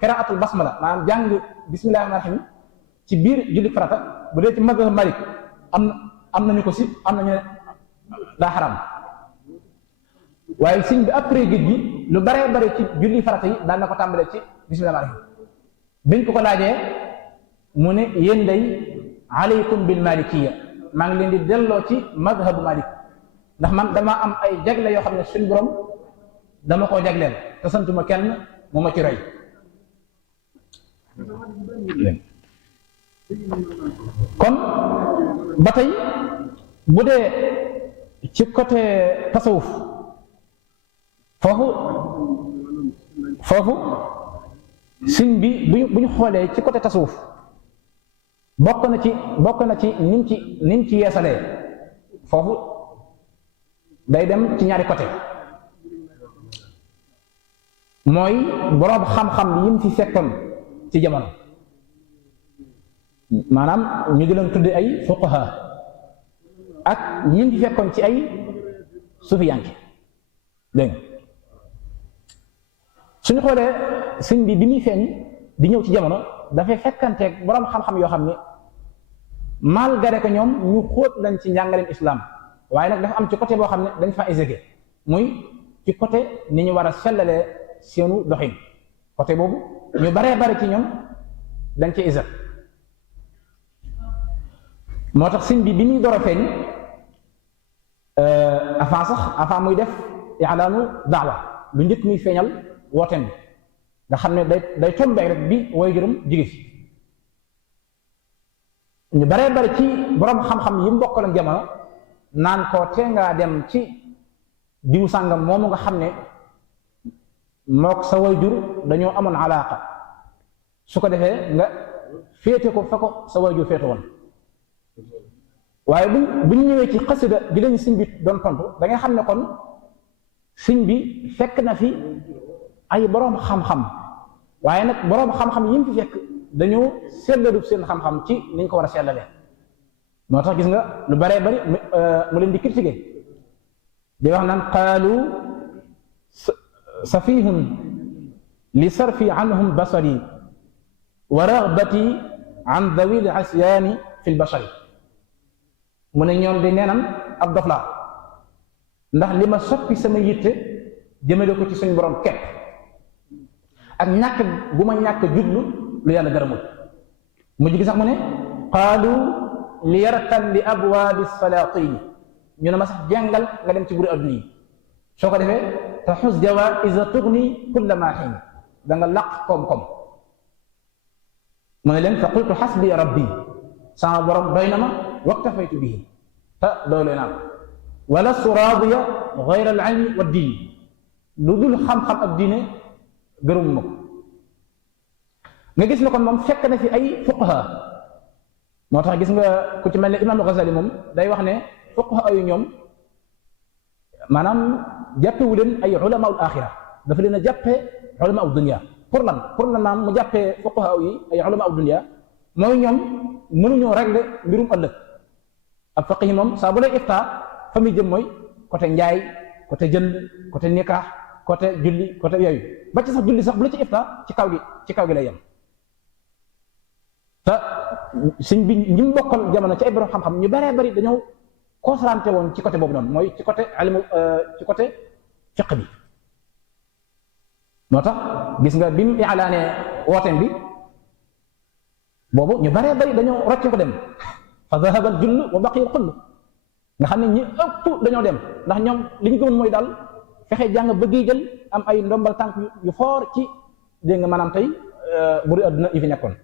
qiraatul basmala maanaam jàng bismillahi rahmaani rahim ci biir julli farata bu dee ci madhab Malik am nañu ko si am nañu ne daa xaram waaye sëñ bi après géej gi lu baree bare ci julli farata yi daan na ko tàmbalee ci bismillahi rahmaani rahim biñ ko laajee mu ne yéen day alaykum bil malikiya maa ngi leen di delloo ci madhabu Malik ndax man dama am ay jagle yoo xam ne suñu borom dama koo jagleel te santuma kenn mu ma ci roy kon ba tey bu dee ci côté tasawuf foofu sëñ bi bu ñu xoolee ci côté tasawuf bokk na ci niñ ci yeesalee foofu day dem ci ñaari côté mooy boroom xam-xam yim fi fekkoon ci jamono maanaam ñu di leen tudde ay fuqaha ak ñim fi fekkoon ci ay sufiyanke dégg nga suñu xoolee sëñ bi muy feeñ di ñëw ci jamono dafay fekkanteeg boroom xam-xam yoo xam ne malgré que ñoom ñu xóot lañ ci njàngaleem islam waaye nag dafa am ci côté boo xam ne dañ fa éségué muy ci côté ni ñu war a sellalee seenu doxin côté boobu ñu baree bari ci ñoom dañ ci éségué moo tax sëñ bi muy door a feeñ avant muy def i'laanu daawa lu njëkk muy feeñal wooteem bi nga xam ne day tombeek rek bi way juróom jige fi ñu baree bari ci boroom xam-xam yi mu bokkaloon jamono naan ko te ngaa dem ci diw sàngam moomu nga xam ne mook sa way jur dañoo amoon alaaqa su ko defee nga féete ko fa ko sa way jur féete woon waaye bu ñu ñëwee ci xasida bi lañu sëñ bi doon tontu da ngay xam ne kon sëñ bi fekk na fi ay boroom xam-xam waaye nag boroom xam-xam yi mu fi fekk dañoo seetlu seen xam-xam ci niñ ko war a seetlalee moo tax gis nga lu baree bari mu leen di critiquer di wax naan qaalu safihun li sarfi anhum basari wa ragbati an dawil asyaani fi lbashari mu ne ñoom di neenan ab dof laa ndax li ma soppi sama yitte jëmale ko ci suñ borom kepp ak ñàkk bu ma ñàkk jublu lu yàlla gërëmul mujj gi sax mu ne qaalu li yarkan li abwaabi salaatini ñu ne ma sax jàngal nga dem ci buri adduna yi soo ko defee te xus jawaïsa tugni kulla ma xiin da nga laq koom-koom mu ne leen fa qultu xasbi rabbi sama borom doy na ma waktafaytu bihi te doyloo naa ko wala suraadiya gayra al ilmi wa diin lu dul xam-xam ak diine gërëm ma ko nga gis ne kon moom fekk na fi ay fuqaha moo tax gis nga ku ci mel ne Imaam Ghazali moom day wax ne fuqaha yu ñoom maanaam jàppewu leen ay ulama ul axira dafa leen a jàppee ulama ul dunia pour lan maam mu jàppee fuqaha yi ay ulama ul dunia mooy ñoom mënuñoo régler mbirum ëllëg ab faqih moom saa bu lay ifta fa muy jëm mooy côté njaay côté jënd côté nikah côté julli côté yooyu ba ci sax julli sax bu la ci ifta ci kaw gi lay yem te sëñ bi ñi mu bokkal jamono ci ay borom xam-xam ñu baree bari dañoo concentré woon ci côté boobu noonu mooy ci côté alimu ci côté fiq bi moo tax gis nga bi mu ilaanee wooteem bi boobu ñu baree bari dañoo rocc ko dem fa dhahaba al jull wa baqiya al kull nga xam ne ñi ëpp dañoo dem ndax ñoom li ñu gëmoon mooy daal fexe jàng bëgg jël am ay ndombal tànk yu foor ci dégg nga maanaam tey buri adduna yi fi nekkoon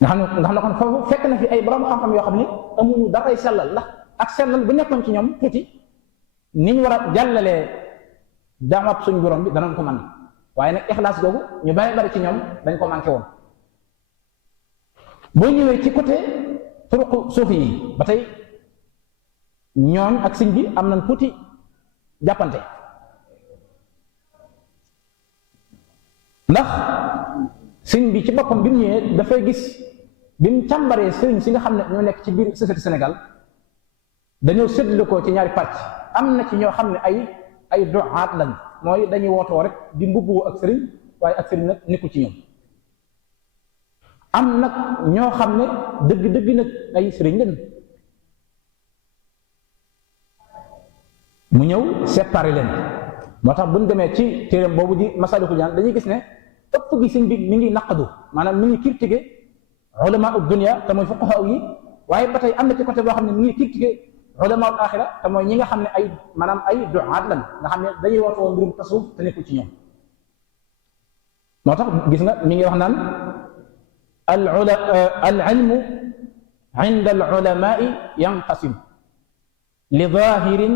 nga xam ne kon foofu fekk na fi ay borom xam-xam yoo xam ne amuñu daray sellal ndax ak sellal bu nekkoon ci ñoom tuuti ni ñu war a jàllalee daawab suñu borom bi danañ ko mën waaye nag ixlaas googu ñu bari ci ñoom dañ ko manqué woon boo ñëwee ci côté turuq suufi yi ba tey ñoom ak sëñ bi am nañ tuuti jàppante ndax sëñ bi ci boppam bi mu ñëwee dafay gis bi mu càmbaree sëriñ si nga xam ne ñoo nekk ci biir société Sénégal dañoo séddale ko ci ñaari pàcc am na ci ñoo xam ne ay du'aat lañ mooy dañuy wootoo rek di mbubboo ak sëriñ waaye ak sëriñ nag nekkul ci ñoom am nag ñoo xam ne dëgg nag ay sëriñ lañ mu ñëw séparé leen moo tax bu ñu demee ci téeram boobu di Masaalikul Jinaan dañuy gis ne ëpp gi sëñ bi mi ngi naqadu maanaam mi ngi critiqué ulama ad dunya te mooy fuqaha yi waaye ba tey am na ci côté boo xam ne mi ngi critiqué ulama al axira te mooy ñi nga xam ne ay maanaam ay du'aat lan nga xam ne dañuy wootoo mbirum tasawuf te nekkul ci ñoom moo tax gis nga mi ngi wax naan al ilmu inda al ulamai yanqasim li zahirin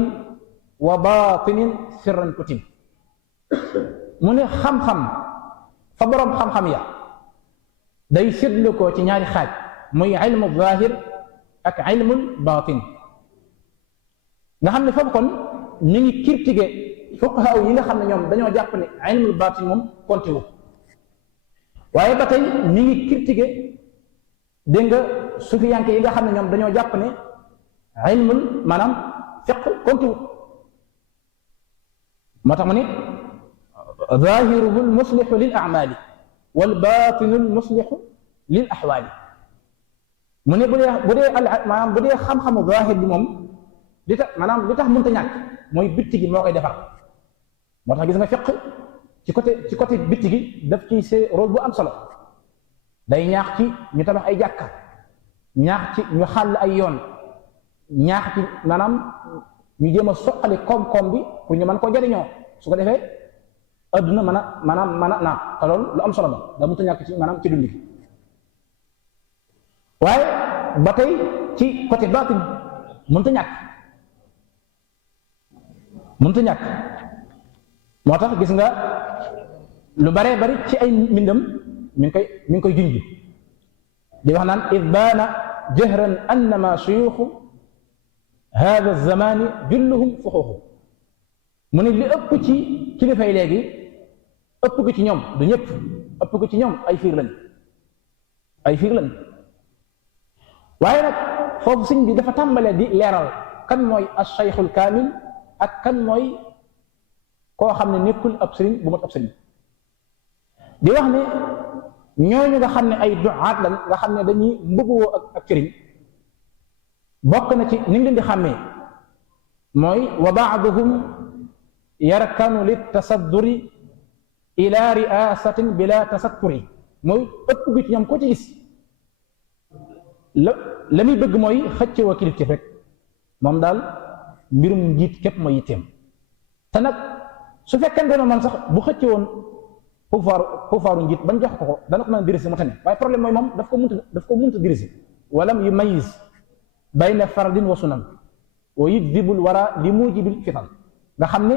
wa batinin sirran kutim mu ne xam-xam fa boroom xam-xam ya day séddlu ko ci ñaari xaaj muy ilmu zahir ak ilmul batin nga xam ne foofu kon ñu ngi critiqué fuqaha yi nga xam ne ñoom dañoo jàpp ne ilmul batin moom konti wu waaye ba tey ñu ngi critiqué dégg nga sufiyanke yi nga xam ne ñoom dañoo jàpp ne ilmul maanaam fiq konti wu moo tax mu ne zahiruhu almuslihu lil a'mali wal batinu almuslihu lil ahwali mu ne bu dee maanaam bu dee xam-xamu zahir bi moom li tax maanaam li tax mënta ñàkk mooy bitti gi moo koy defar moo tax gis nga fiq ci côté bitti gi daf ci see rôle bu am solo day ñaax ci ñu tabax ay jàkka ñaax ci ñu xàll ay yoon ñaax ci maanaam ñu jéem a soqali koom-koom bi pour ñu mën koo jariñoo su ko defee adduna mën a naat te loolu lu am solo la da mënta ñàkk ci maanaam ci dund gi waaye ba tey ci côté baatin mënta ñàkk moo tax gis nga lu baree bari ci ay mbindam mi ngi koy junj di wax naan id baana jahran annama suyuxu hada zamani julluhum fuxuuxu mu ne li ëpp ci kilifay léegi ëpp ko ci ñoom du ñëpp ëpp ko ci ñoom ay fiir lañ waaye nag foofu sëñ bi dafa tàmbalee di leeral kan mooy as-sayxul kaamil ak kan mooy koo xam ne nekkul ab sëriñ bu mat ab sëriñ di wax ne ñooñu nga xam ne ay du'aat lañ nga xam ne dañuy mbubboo ak sëriñ bokk na ci ni ngi leen di xàmmee mooy wa ba'duhum yarkanu lit tasadduri ila riasatin bila tasatturi mooy ëpp gi ci ñoom ko ci gis la muy bëgg mooy xëccoo kilifteef rek moom daal mbirum njiit képp mooy yitteem te nag su fekkente ne moom sax bu xëcce woon pouvoiru njiit bañ jox ko dana ko mën a diriger mu tane waaye problème mooy moom daf ko mënta diriger walam yumayyiz bayna fardin wa sunan wa yujibul wara li mujibil fitan nga xam ne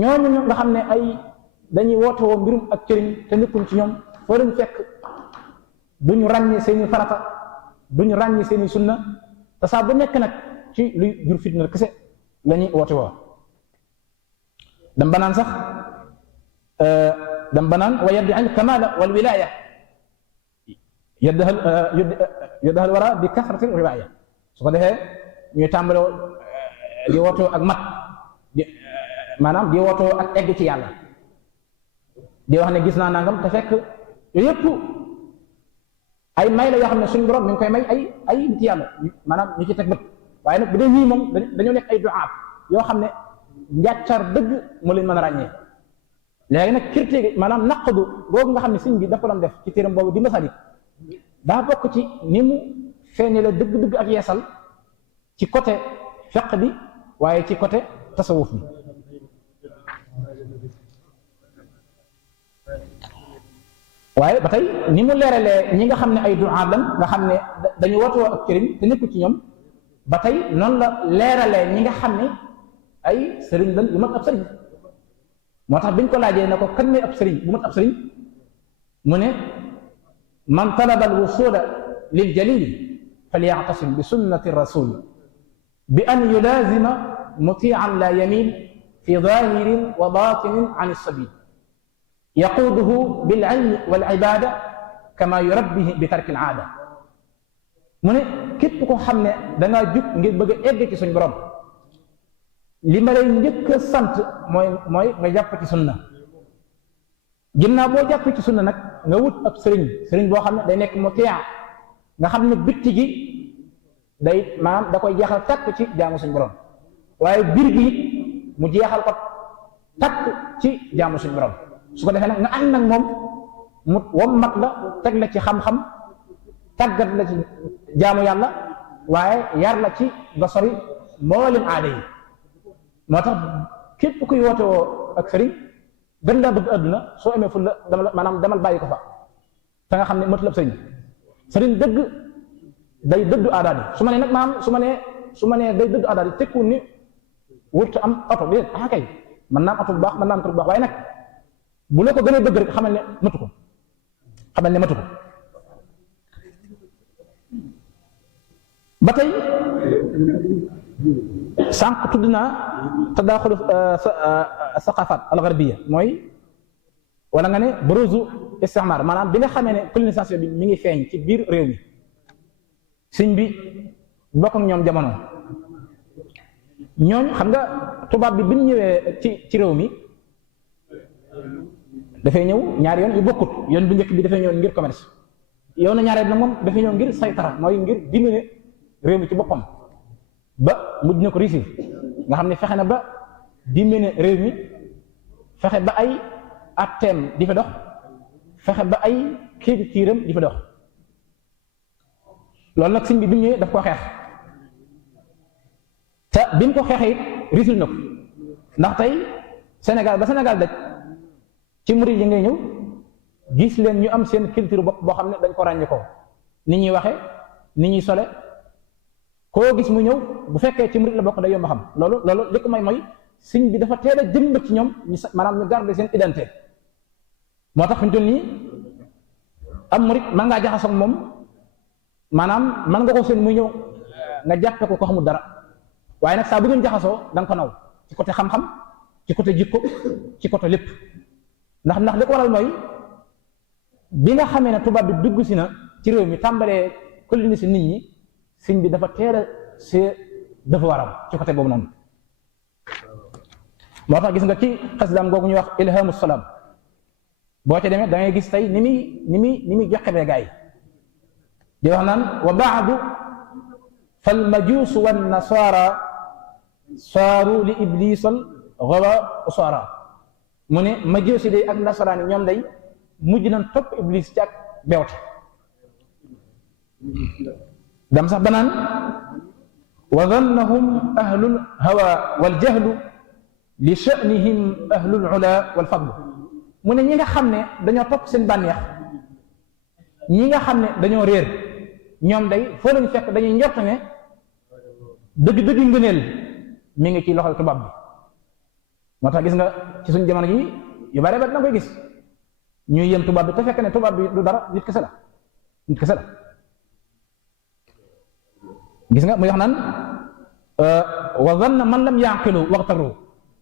ñooñu nga xam ne ay dañuy woote woo mbirum ak cëriñ te nekkuñ ci ñoom foo leen fekk duñu ràññee seeni farata duñu ràññee seeni sunna te saa bu nekk nag ci luy jur fitna kese la ñuy woote woo dam banaan sax dam banaan wa yaddi al kamala wal wilaya yaddaxal wara bi kasrati riwaaya su ko defee ñuy tàmbale di wootoo ak mat maanaam di wootoo ak egg ci yàlla di wax ne gis naa nangam te fekk yooyu yëpp ay may la yoo xam ne suñu borom mi ngi koy may ay nit yàlla maanaam ñu ci teg bët waaye nag bu dee ñii moom dañoo nekk ay du'aat yoo xam ne njàccar dëgg moo leen mën a ràññee léegi nag critique maanaam naqdu boobu nga xam ne sëñ bi dafa doon def ci téeram boobu di Masalik daa bokk ci ni mu feeñale dëgg-dëgg ak yeesal ci côté fiqh bi waaye ci côté tasawuf bi waaye ba tey ni mu leeralee ñi nga xam ne ay du'aat lan nga xam ne dañu wootoo ak sëriñ te nekkul ci ñoom ba tey noonu la leeralee ñi nga xam ne ay sëriñ lan yu mat ab sëriñ moo tax biñ ko laajee ne ko kan ne ab sëriñ bu mat ab sëriñ mu ne man talaba al wusula lil jalil falya'tasim bi sunnati rasul bi an yulazima muti'an la yamil fi zahirin wa batinin an as-sabil yaquduhu bil ilmi wal ibada kama yurabbihi bi tarki al aada mu ne képp ko xam ne dangaa jug ngir bëgg a egg ci suñ borom li ma lay njëkk a sant mooy nga jàpp ci sunna ginnaaw boo jàpp ci sunna nag nga wut ab sëriñ boo xam ne day nekk mutia nga xam ne bitti gi day maanaam da koy jeexal takk ci jaamu suñ borom waaye biir gi mu jeexal ko takk ci jaamu suñ borom su ko defee nag nga ànd nag moom mu wommat la teg la ci xam-xam tàggat la ci jaamu yàlla waaye yar la ci ba sori mboolem aada yi moo tax képp kuy woote woo ak sëriñ gën laa bëgg àdduna soo amee ful la maanaam demal bàyyi ko fa te nga xam ne matul ab sëriñ dëgg day dëddu aadaat yi su ma nee nag maanaam su ma nee day dëddu aadaat yi tekku ni wurtu am oto bi kay mën naa am oto bu baax mën naa am oto bu baax waaye nag bu la ko gën a bëgg rek xamal ne matu ko ba tey sànq tudd naa tadaaxulu saqafaat algarbiya mooy wala nga ne buruzu istimar maanaam bi nga xamee ne colonisation bi mi ngi feeñ ci biir réew mi sëñ bi bokk ak ñoom jamono ñooñ xam nga tubaab bi mu ñëwee ci réew mi dafay ñëw ñaari yoon yu bokkut yoon bu njëkk bi dafay ñëw ngir commerce yow na ñaareel nag moom dafay ñëw ngir saytara mooy ngir diminuer réew mi ci boppam ba mujj na ko réussir nga xam ne fexe na ba diminuer réew mi fexe ba ay atteem di fa dox fexe ba ay culture di fa dox loolu nag sëñ bi mu ñëwee daf koo xeex te bi mu ko xeexee it réussir na ko ndax tey Sénégal ba Sénégal daj ci murid yi ngay ñëw gis leen ñu am seen culture bopp boo xam ne dañ ko ràññee ko ni ñuy waxe ni ñuy sole koo gis mu ñëw bu fekkee ci murid la bokk day yomb xam loolu li ko mooy sëñ bi dafa teel a jëmbat ci ñoom maanaam ñu garder seen identité moo tax fi ñu toll nii am murid man ngaa jaxasoo moom maanaam man nga ko seen muy ñëw nga jàppe ko xamul dara waaye nag saa bu ngeen jaxasoo da nga ko naw ci côté xam-xam ci côté jikko ci côté lépp ndax li ko waral mooy bi nga xamee ne tubaab bi dugg si na ci réew mi tàmbalee coloniser nit ñi sëñ bi dafa teel a dafa waram ci côté boobu noonu moo tax gis nga ci xasidaam googu ñuy wax ilhamu salaam boo ca demee da ngay gis tey ni muy joxe gaa yi di wax naan wa baadu fal majuus wan nasaara saaru li iblisal gawa usaara mu ne majuus yi day ak nasaraan yi ñoom day mujj nañ topp iblis ci ak beewte dam sax banaan wa dannahum ahlul hawa wal jahlu li sha'nihim ahlul ula wal fadl mu ne ñi nga xam ne dañoo topp seen bànneex ñi nga xam ne dañoo réer ñoom day foo lañu fekk dañuy njort ne dëgg-dëgg ngëneel mi ngi ci loxol tubaab bi moo tax gis nga ci suñ jamono ji yu bare ba dina koy gis ñuy yem tubaab bi te fekk ne tubaab bi du dara nit kese la gis nga muy wax naan wa zanna man lam yaqilu waxtaru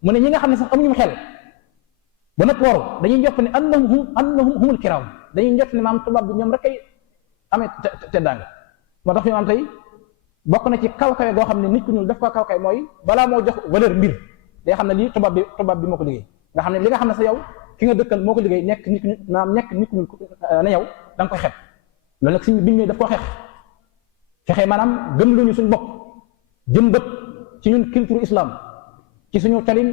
mu ne ñi nga xam ne sax amuñu xel ba nag waru dañuy njort ne annahum humul kiram dañuy njort ne maam tubaab bi ñoom rek ay amee teddaanga moo tax fi mu am tey bokk na ci kaw-kawe goo xam ne nit ku ñuul daf ko kaw-kawe mooy balaa moo jox valeur mbir day xam ne lii tubaab bi moo ko liggéey nga xam ne li nga xam ne sa yow ki nga dëkkal moo ko liggéey nekk nit ku ñuul maanaam nekk nit ku ñuul na yow da nga koy xeeb loolu nag suñu biñ ñëwee daf koo xeex fexe maanaam gëm luñu suñ bopp jëm bët ci ñun culture islam ci suñu talin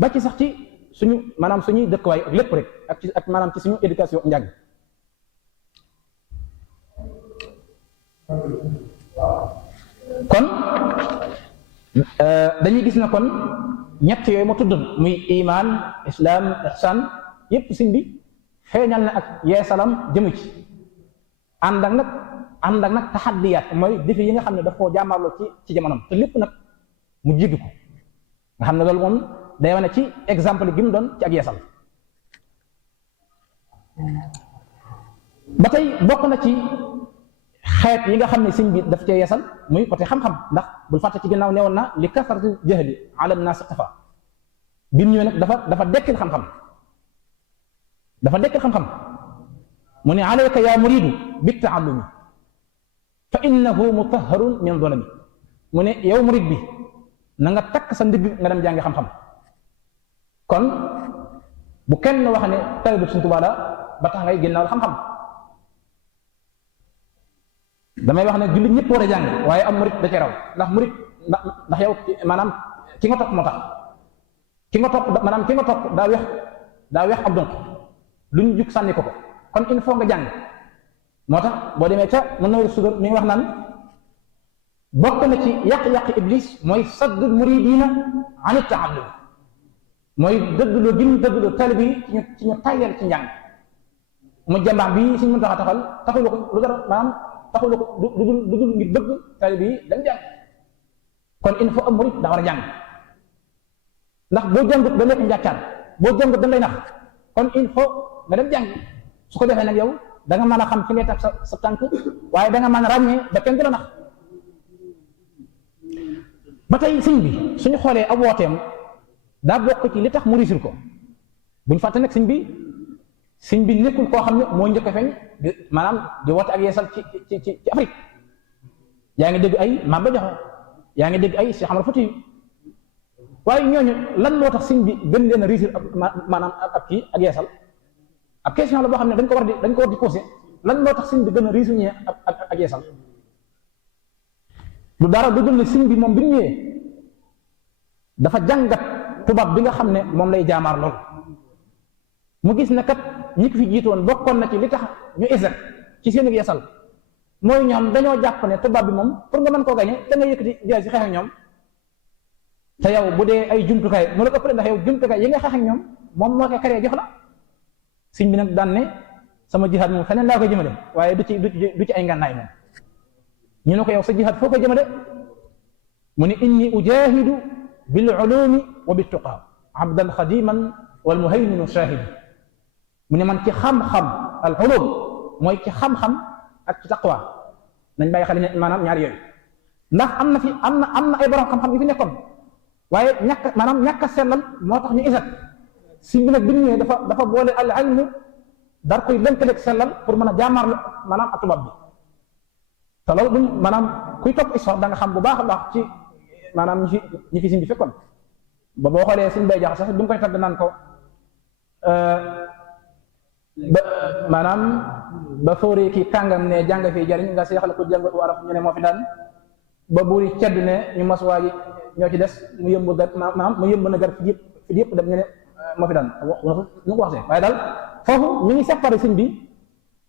ba ci sax ci suñu maanaam suñuy dëkkuwaay ak lépp rek ak maanaam ci suñu éducation njàng kon dañuy gis na kon ñett yooyu ma tudd muy iman islam ihsan yépp sëñ bi feeñal na ak yeesalam jëmu ci ànd ak nag taxaddiyaat mooy défi yi nga xam ne daf koo jàmmarloo ci jamonom te lépp nag mu jiddu ko nga xam ne loolu moom day wane ci exemple gi mu doon ci ak yeesal ba tey bokk na ci xeet yi nga xam ne sëñ bi daf cee yeesal muy côté xam-xam ndax bul fàtte ci ginnaaw neewoon na li kasrati jahli ala naas tafa bi mu ñëwee nag dafa dekkil xam-xam mu ne alayka yaa muridu bi taallumi fa innahu mutahharun min dolami mu ne yow murid bi na nga takk sa ndigg nga dem jàngi xam-xam kon bu kenn wax ne taalibe Sëñ Tuubaa la ba tax ngay génnaaw xam-xam damay wax ne jullit ñëpp war a jàng waaye am murid da ci raw ndax murid ndax yow maanaam ki nga topp moo tax ki nga topp daa weex ab donc lu ñu jug sànni ko kon il faut nga jàng moo tax boo demee ca mën na sudur mi ngi wax naan bokk na ci yàq-yàq iblis mooy saddul muridina an taallum mooy dëggloo gin dëggloo talib yi ci ñu tayyal ci njàng mu jàmbax bi suñ mën taxa taxal taxulu ko lu dara maanaam taxulu ko lu dul ngir bëgg talib yi dañ jàng kon il faut am murid daa war a jàng ndax boo jàngut da nekk njàccaar boo jàngut dañ lay nax kon il faut nga dem jàng su ko defee nag yow da nga mën a xam fi ngay teg sa tànk waaye da nga mën a ràññee ba kenn du la nax ba tey sëñ bi suñu xoolee ab wooteem daa bokk ci li tax mu réussir ko buñ fàtte nag sëñ bi nekkul koo xam ne moo njëkk a feeñ maanaam di woote ak yeesal ci Afrique yaa ngi dégg ay Maba Jaxu yaa ngi dégg ay Cheikh Omar Fouti waaye ñooñu lan moo tax sëñ bi gën leen a réussir maanaam ak kii ak yeesal ab question la boo xam ne dañ ko war di posé lan moo tax sëñ bi gën a réussir ak yeesal lu dara du gën ne sëñ bi moom bi ñu ñëwee dafa jàngat tubaab bi nga xam ne moom lay jaamaar lool mu gis ne kat ñi ko fi jiitoon bokkoon na ci li tax ñu échec ci seen yeesal mooy ñoom dañoo jàpp ne tubaab bi moom pour nga mën koo gañe da nga yëkkati jaay si xeex ak ñoom te yow bu dee ay jumtukaay mu la ko ëppale ndax yow jumtukaay yi nga xeex ak ñoom moom moo koy karee jox la sëñ bi nag daan ne sama jihaad moom feneen laa koy jëmale waaye du ci ay ngànnaay moom ñu ne ko yow sa jihaad foo koy jëmale mu ne inni ujahidu bil ulumi wa bit tuqa abdan xadiman wal muhayminu shahid mu ne man ci xam-xam al ulum mooy ci xam-xam ak ci taqwa nañ bàyyi xel maanaam ñaar yooyu ndax am na ay borom xam-xam yu fi nekkoon waaye ñàkk a sellal moo tax ñu isat si bi nag bi ñu ñëwee dafa boole al ilmu dar koy lënkaleeg sellal pour mën a jaamaar maanaam ak tubaab bi te loolu duñ maanaam kuy topp histoire da nga xam bu baax a baax ci maanaam ñi fi siñ bi fekkoon ba boo xoolee suñ bay jax sax bi mu koy tagg naan ko maanaam ba fóoree kii kàngam ne jàng fii jariñ nga seexal ko jàng waraf ñu ne moo fi daan ba buuri cedd ne ñu mas waa ji ñoo ci des mu yëmb gar maanaam mu yëmb na gar fi yëpp dem ñu ne moo fi daan ñu ko waxee waaye daal foofu ñu ngi séparé sëñ bi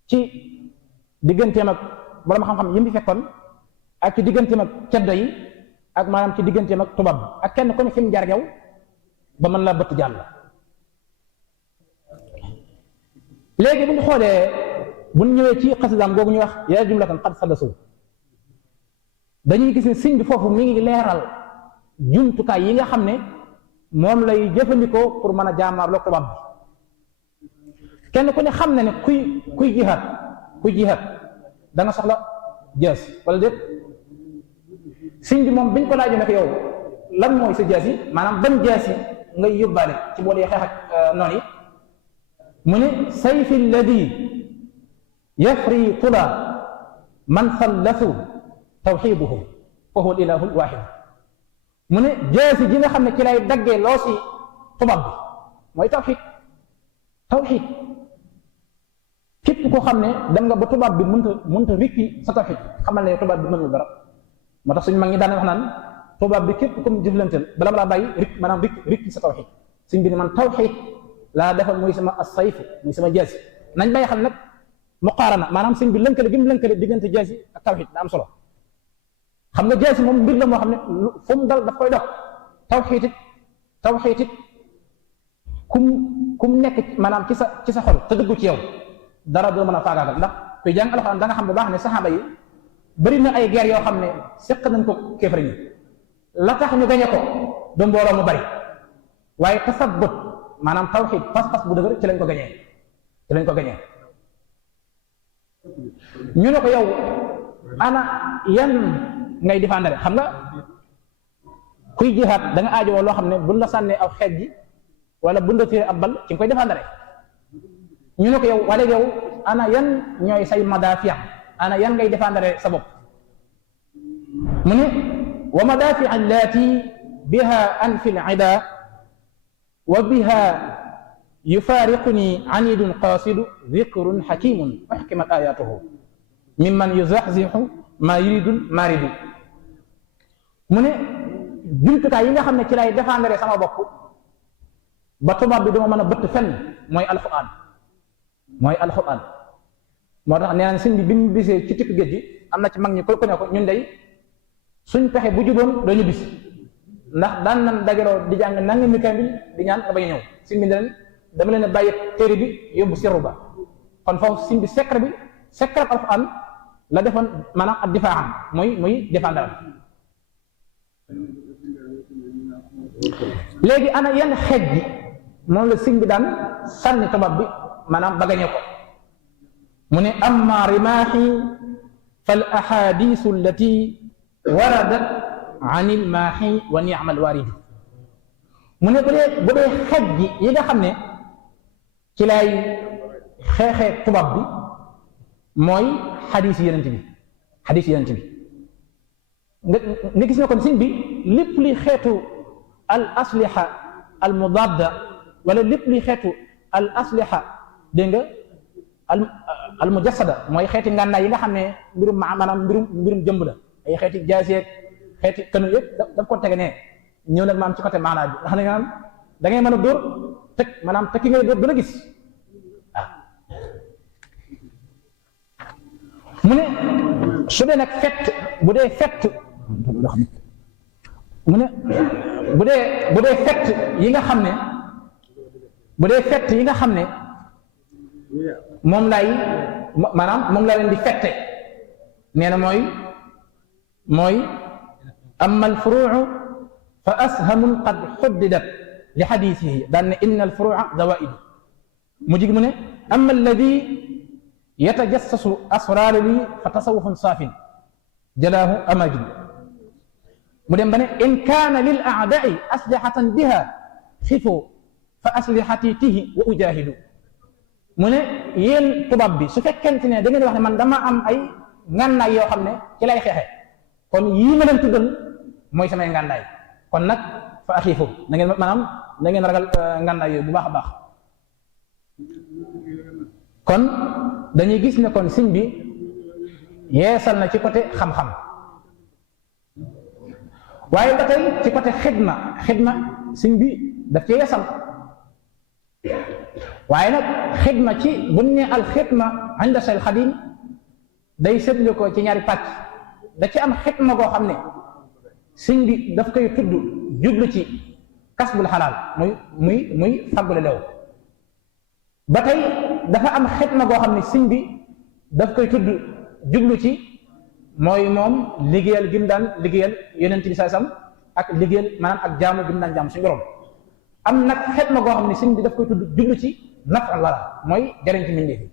ci digganteem ak borom xam-xam yi mu fekkoon ak ci digganteem ak ceddo yi ak maanaam ci digganteem ak tubaab bi ak kenn ku ne fi mu jaar yow ba mën laa bëtt jàll léegi bu ñu xoolee bu ñu ñëwee ci xasidaam googu ñu wax yaa jumlatan qad sadasu dañuy gis ne sëñ bi foofu mi ngi leeral jumtukaay yi nga xam ne moom lay jëfandikoo pour mën a jaamaarloo tubaab bi kenn ku ne xam na ne kuy jihaad da nga soxla jaas wala déet sëñ bi moom biñ ko laajee ne ko yow lan mooy sa jaas yi maanaam ban jaas yi ngay yóbbaale ci boo dee xeex ak noon yi mu ne sayfi alladi yafri tula man sallathu tawxiduhu fa huwa ilahul waaxid mu ne jaasi ji nga xam ne ci lay daggee loo si tubaab bi mooy tawxid képp koo xam ne dem nga ba tubaab bi mënta rikki sa tawxid xamal ne tubaab bi mënul dara moo tax suñu mag ñi daan wax naan tubaab bi képp comme jëflanteel bala ma laa bàyyi maanaam rikki sa tawxid suñ bi ne man tawxid laa defal muy sama as-sayf muy sama jaasi nañ bàyyi xam nag muqaarana maanaam suñ bi lënkale gi mu lënkale diggante jaasi ak tawxid da am solo xam nga jaasi moom mbir la moo xam ne fu mu dal daf koy dox tawxid it kum nekk maanaam ci sa xol te dëggu ci yow dara doo mën a faagaagal ndax kuy jàng alxuraan da nga xam bu baax ne saxaaba yi bëri na ay guerre yoo xam ne seq nañ ko kéefar ñi la tax ñu gañe ko du mbooloo mu bari waaye tasabbut maanaam tawxid pas-pas bu dëgër ci lañ ko gañee ñu ne ko yow ana yan ngay défendre xam nga kuy jihaat da nga aajowoo loo xam ne buñ la sànnee aw xeej ji wala buñ la tiree ab bal ci nga koy défendre ñu ne ko yow wala yow ana yan ñooy say madaafi ana yan ngay défendre sa bopp mu ne wa madaafi allati biha anfi al-ida wa biha yufaariquni anidun qaasidu dhikrun hakimun uhkimat ayatuhu mimman yuzaxzixu maa yuridul maaridu mu ne jumtukaay yi nga xam ne ci lay défendre sama bopp ba tubaab bi duma mën a bëtt fenn mooy alquran moo tax nee nañ sëñ bi mu bisee ci tikk géej gi am na ci mag ñi ko ne ko ñun day suñ pexe bu juboon dañu bis ndax daan nan dajaloo di jàng nanga mi kamil di ñaan nga bañ a ñëw sëñ bi ne leen dama leen a bàyyi téere bi yóbbu sirru ba kon foofu sëñ bi secret alquran la defoon maanaam ak difaaxam muy défendre léegi ana yenn xeej bi moom la sëñ bi daan sànni tubaab bi maanaam ba gañe ko mu ne amma rimaaxi fal ahadisu allati waradat an il maaxi wa ni'mal waaridi mu ne bu dee xeej bi yi nga xam ne ci lay xeexee tubaab bi mooy xadiis yenent bi nga gis ne kon sëñ bi lépp luy xeetu al asliha al mudadda wala lépp luy xeetu al asliha dégg nga al mujassada mooy xeeti ngànnaay yi nga xam ne maanaam mbirum jëmb la ay xeeti jaaseeg xeeti kanu yëpp daf ko tege ne ñëw nag maam ci côté maanaa bi ndax da ngay mën a dóor teg maanaam te ki ngay dóor dina gis mu ne su dee nag bu dee fett mu ne bu dee fett yi nga xam ne moom lay leen di fette nee na mooy amma alfuruu fa ashamun qad xuddidat li xadiisihi daan ne inna alfurua dawaidu mu jig mu ne amma alladi yatajassasu asraara li fa tasawufun saafin jalaahu amajid mu dem ba ne in kaana lil aadai aslihatan biha xifu fa aslihatihi wa ujahidu mu ne yéen tubaab bi su fekkente ne da ngeen wax ne man dama am ay ngànnaay yoo xam ne ci lay xeexe kon yii ma leen tuddal mooy samay ngànnaay kon nag fa axiifu na ngeen ragal ngànnaay yooyu bu baax a baax kon dañuy gis ne kon sëñ bi yeesal na ci côté xam-xam waaye ba tey ci côté xidma sëñ bi daf ci yeesal waaye nag xidma ci buñ ne al xidma inda Seex Xaadim day seetlu ko ci ñaari pàcc da ci am xidma goo xam ne sëñ bi daf koy tudd jublu ci kasbul xalaal muy fàggule lew ba tey dafa am xidma goo xam ne sëñ bi daf koy tudd jublu ci mooy moom liggéeyal gi mu daan liggéeyal yonent bi saa sam ak liggéeyal maanaam ak jaamu gi mu daan jaamu suñu borom am nag xidma goo xam ne sëñ bi daf koy tudd jublu ci nafal wala mooy jariñ ci mbindeef yi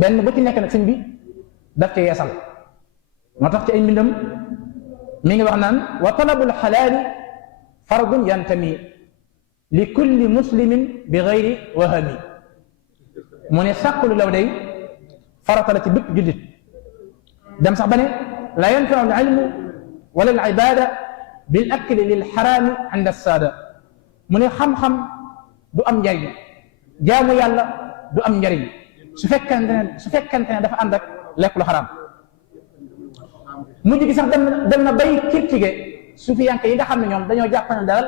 benn bu ci nekk nag sëñ bi daf ci yeesal moo tax ci ay mbindam mi ngi wax naan wa talabul xalaali fardun yantami li kulli muslimin bi gayri wahami mu ne sàkku lu law day farata la ci bépp jullit dem sax ba ne la yanfau al ilmu wala al ibada bil akli lil xaraami inda saada mu ne xam-xam du am njariñ jaamu yàlla du am njariñ su fekkente ne dafa ànd ak lekk lu xaraam. mujj gi sax dem na bay critiquer sufiyanke yi nga xam ne ñoom dañoo jàpp ne daal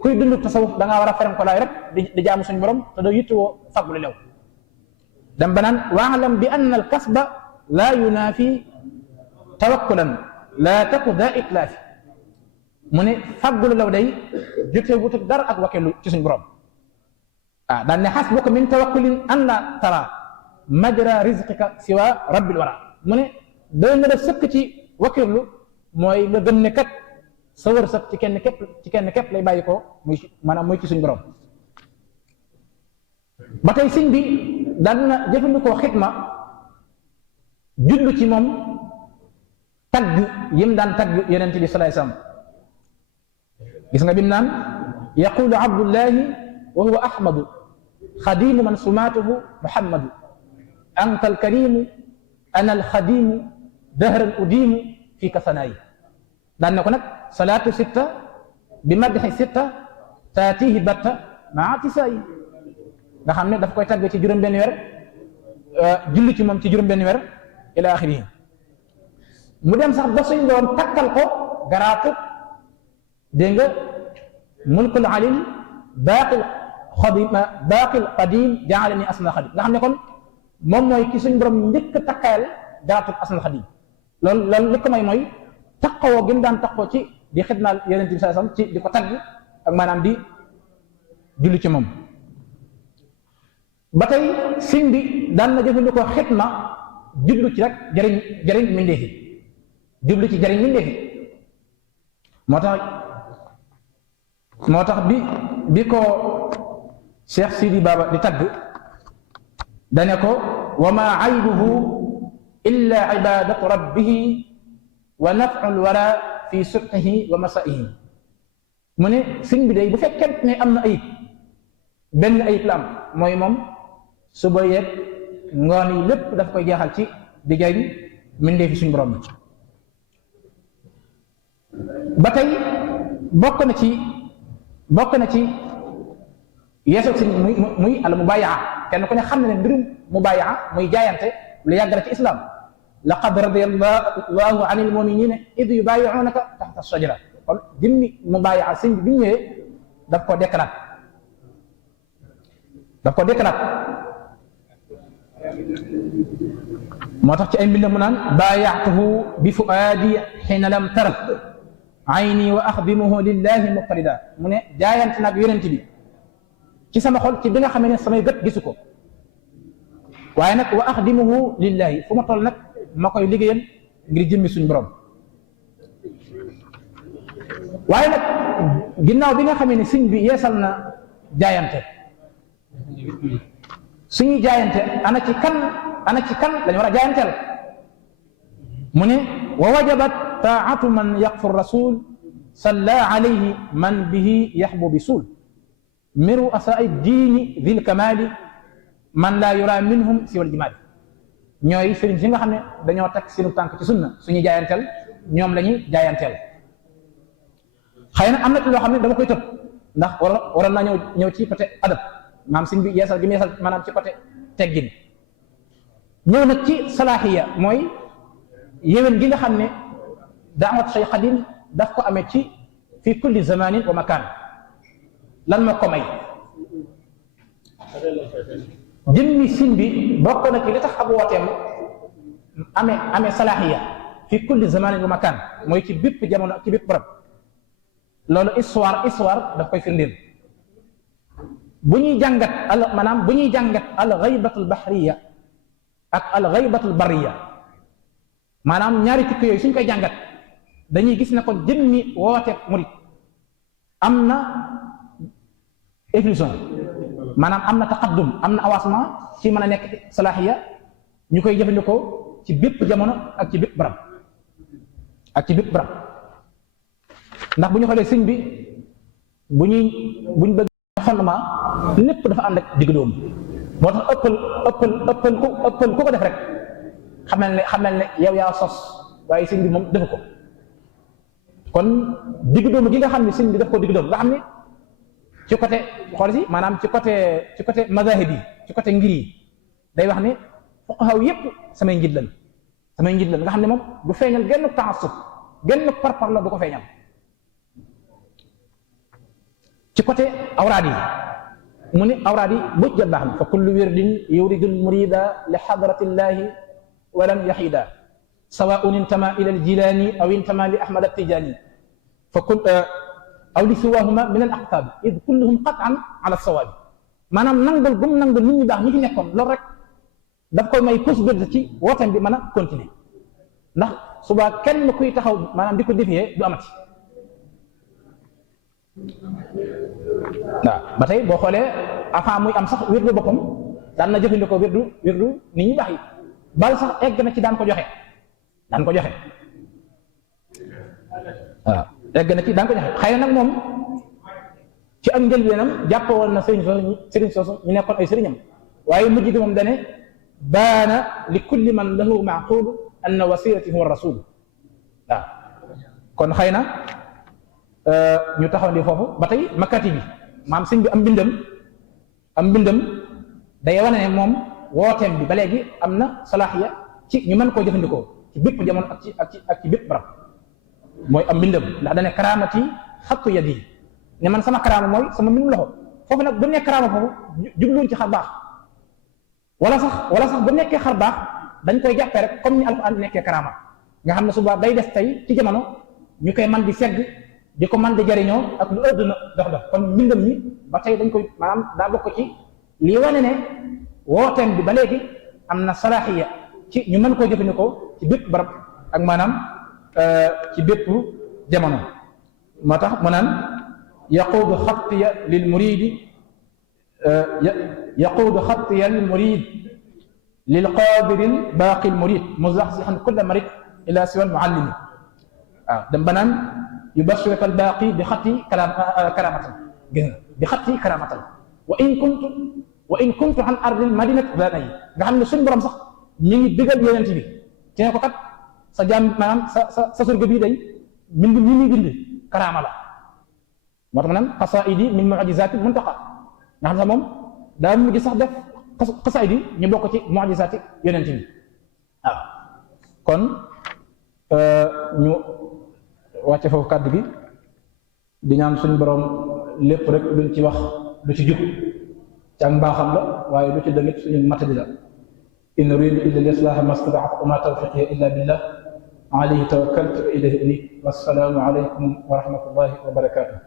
kuy dund tasawuf da ngaa war a ferem ko laay rek di jaamu suñu borom te doo yittewoo faggu lu lew dem ba naan waalam bi anna al kasba laa yunaafi tawakkulan laa taku daa itlaafi mu ne faggu lu lew day jotee wutut dara ak wakkeelu ci suñu borom daan ne xasbuka min tawakkulin an la tara majra rizqika siwa rabbil wara mu ne doy nga def sëkk ci wakkeelu mooy nga gëm ne kat sa wërsëg ci kenn képp lay bàyyi ko muy maanaam muy ci suñu borom. ba tey sëñ bi daan na jëfandikoo xitma jullu ci moom tagg yim daan tagg yonent bi sallallahu alayhi wasallam gis nga bim naan yaqulu abdullahi wa huwa ahmadu xadimu man sumaatuhu muhammadu anta alkarimu ana alxadimu dahran udimu fi kasanaayi daan na ko nag salaatu sitta bi madxi sitta taatihi batta maa tisaayi nga xam ne daf koy tagg ci juróom benn weer julli ci moom ci juróom benn weer ila axirihi mu dem sax ba suñ doon takkal ko garaatu dégg nga mulkul alil baaqil qadim jaalani asnal xadim nga xam ne kon moom mooy ki suñ borom njëkk takkayal garaatu asnal xadim loolu li ko mooy takkawoo gi mu daan takkoo ci di xidmaal yonent bi sallallahu alayhi wasallam ci di ko tagg ak maanaam di julli ci moom. ba tey sëñ bi daan na jëfandikoo xitma jublu ci rek jëriñ mindeefi jublu ci jëriñ mindeefi moo tax bi ko Cheikh Sidi Baba di tagg dane ko wa ma aybuhu illa ibadatu rabbihi wa naf'ul wara fi subhihi wa masaihi mu ne sëñ bi day bu fekkente ne am na ayib benn ayib la am mooy moom suba yeeg ngoon yi lépp daf koy jeexal ci di jariñ mbindeefi suñu borom bi. ba tey bokk na ci yeesal si muy al mubayaa kenn ku ne xam ne mbirum mubayaa muy jaayante lu yàgg la ci islam laqad radiyallahu anil muminina id yubayi'unaka taxta shajara kon jëmmi mubayaa sëñ bi ñëwee daf ko déclaré moo tax ci ay mbindam mu naan baayaatuhu bi fuaadi xiina lam tara ayni wa axdimuhu lillahi muqtarida mu ne jaayante nag yonent bi ci sama xol ci bi nga xamee ne samay gët gisu ko waaye nag wa axdimuhu lillahi fu ma toll nag ma koy liggéeyal ngir jëmmi suñu borom waaye nag ginnaaw bi nga xamee ne sëñ bi yeesal na jaayante suñuy jaayante ana ci kan lañu war a jaayanteel mu ne wa wajabat taatu man yaqfu rasul salla alayhi man bihi yaxbu bi suul miru asaai diini dil kamali man laa yura minhum siwal jimaali ñooy sëriñ si nga xam ne dañoo teg seenu tànk ci sunna suñuy jaayanteel ñoom la ñuy jaayanteel xëy na am na ci loo xam ne dama koy tëb ndax waroon naa ñëw ci côté adab maam sëñ bi yeesal gi mu yeesal maanaam ci côté teggin ñëw nag ci salaaxiya mooy yéwén gi nga xam ne daawat Cheikh Xadim daf ko amee ci fi kulli zamanin wa makaan lan moo ko may jëmmi sëñ bi bokk na ci li tax ab wooteem amee salaaxiya fi kulli zamanin wa makaan mooy ci bépp jamono ak ci bépp barab loolu histoire daf koy firndeel bu ñuy jàngat al ghaybatul bahriya ak al ghaybatul barriya maanaam ñaari tukki yooyu suñ koy jàngat dañuy gis ne kon jëmmi woote murit am na évolution maanaam am na taqaddum am na avancement ci mën a nekk salaaxiya ñu koy jëfandikoo ci bépp jamono ak ci bépp barab ndax bu ñu xoolee sëñ bi buñ bëgg fondement lépp dafa ànd ak digg dóomu moo tax ëppal ku ko def rek xamal ne yow yaa sos waaye sëñ bi moom defu ko kon digg doomu gi nga xam ne sëñ bi daf ko digg doomu nga xam ne ci côté xool si maanaam ci côté mazahib yi ci côté ngir yi day wax ne fuqaha yépp samay njiit lañ nga xam ne moom du feeñal genn taassub genn parpar la du ko feeñal ci côté awraad yi mu ne awraad yi bu jël baax na fa kullu wirdin yuridul murida li hadratillahi walam yahida sawaun intama ila aljilani aw intama li ahmad attijani fa kul aw li siwahuma min al aqtab id kulluhum qat'an ala sawabi maanaam nangul gum nangul nit ñu baax ñi fi nekkoon loolu rek daf koy may possibilité ci wootam bi mën a continuer ndax suba kenn kuy taxaw maanaam di ko défier du amati waaw ba tey boo xoolee avant muy am sax wirdu boppam daan na jëfandikoo wirdu nit ñi baax yi bal sax egg na ci daan ko joxe waaw egg na ci daan ko joxe xëy na nag moom ci ak njëlbeenam jàpp woon na sëriñ soosu ñu nekkoon ay sëriñam waaye mujj gi moom dane baana li kulli man lahu maaqulu anna wasilati huwa rasul waaw kon xëy na ñu taxaw ndi foofu ba tey makkati bi maam sëñ bi am mbindam day wane ne moom wooteem bi ba léegi am na salaaxiya ci ñu mën koo jëfandikoo ci bépp jamono ak ci bépp barab mooy am mbindam ndax dane karaamati xattu yadi ne man sama karaama mooy sama mbindum loxo foofu nag bu nekkee karaama foofu jubluwoon ci xar baax wala sax bu nekkee xar baax dañ koy jàppee rek comme ni alxuraan nekkee karaama nga xam ne suba day des tey ci jamono ñu koy man di segg di ko man di jariñoo ak lu ëdd na dox kon mbindam mi ba tey dañ koy maanaam daa bokk ci lii wane ne wooteem bi ba léegi am na salaaxiya ci ñu mën koo jëfandikoo ci bépp barab ak maanaam ci bépp jamono moo tax mu naan yaquudu xattiya lil muridi yaquudu xattiya lil murid lil qadiril baaqil murid muzaxzixan kulla marid ila siwal muallimi waaw dem ba naan yubashiraka al baaqi bi xatti karamatan gis nga bi xatti karamatan wa in kuntu an ardil madinat danay nga xam ne suñ borom sax ñu ngi digal yonent bi ci ne ko kat sa jaam maanaam sa surga bii day bind mi muy bind karaama la moo tax ma naan xasaidi min mujizaati muntaqa nga xam ne sax moom daa mujj sax def xasaidi ñu bokk ci mujizaati yonent bi waaw kon ñu wàcce foofu kàddu gi di ñaan suñu borom lépp rek luñ ci wax lu ci jub ci ak mbaaxam la waaye lu ci dëngit suñu matadi la in uridu illa al-islaha ma stata'tu wa ma tawfiqi illa billah alayhi tawakkaltu wa ilayhi unib wassalaamu alaykum wa rahmatullahi wa barakatuh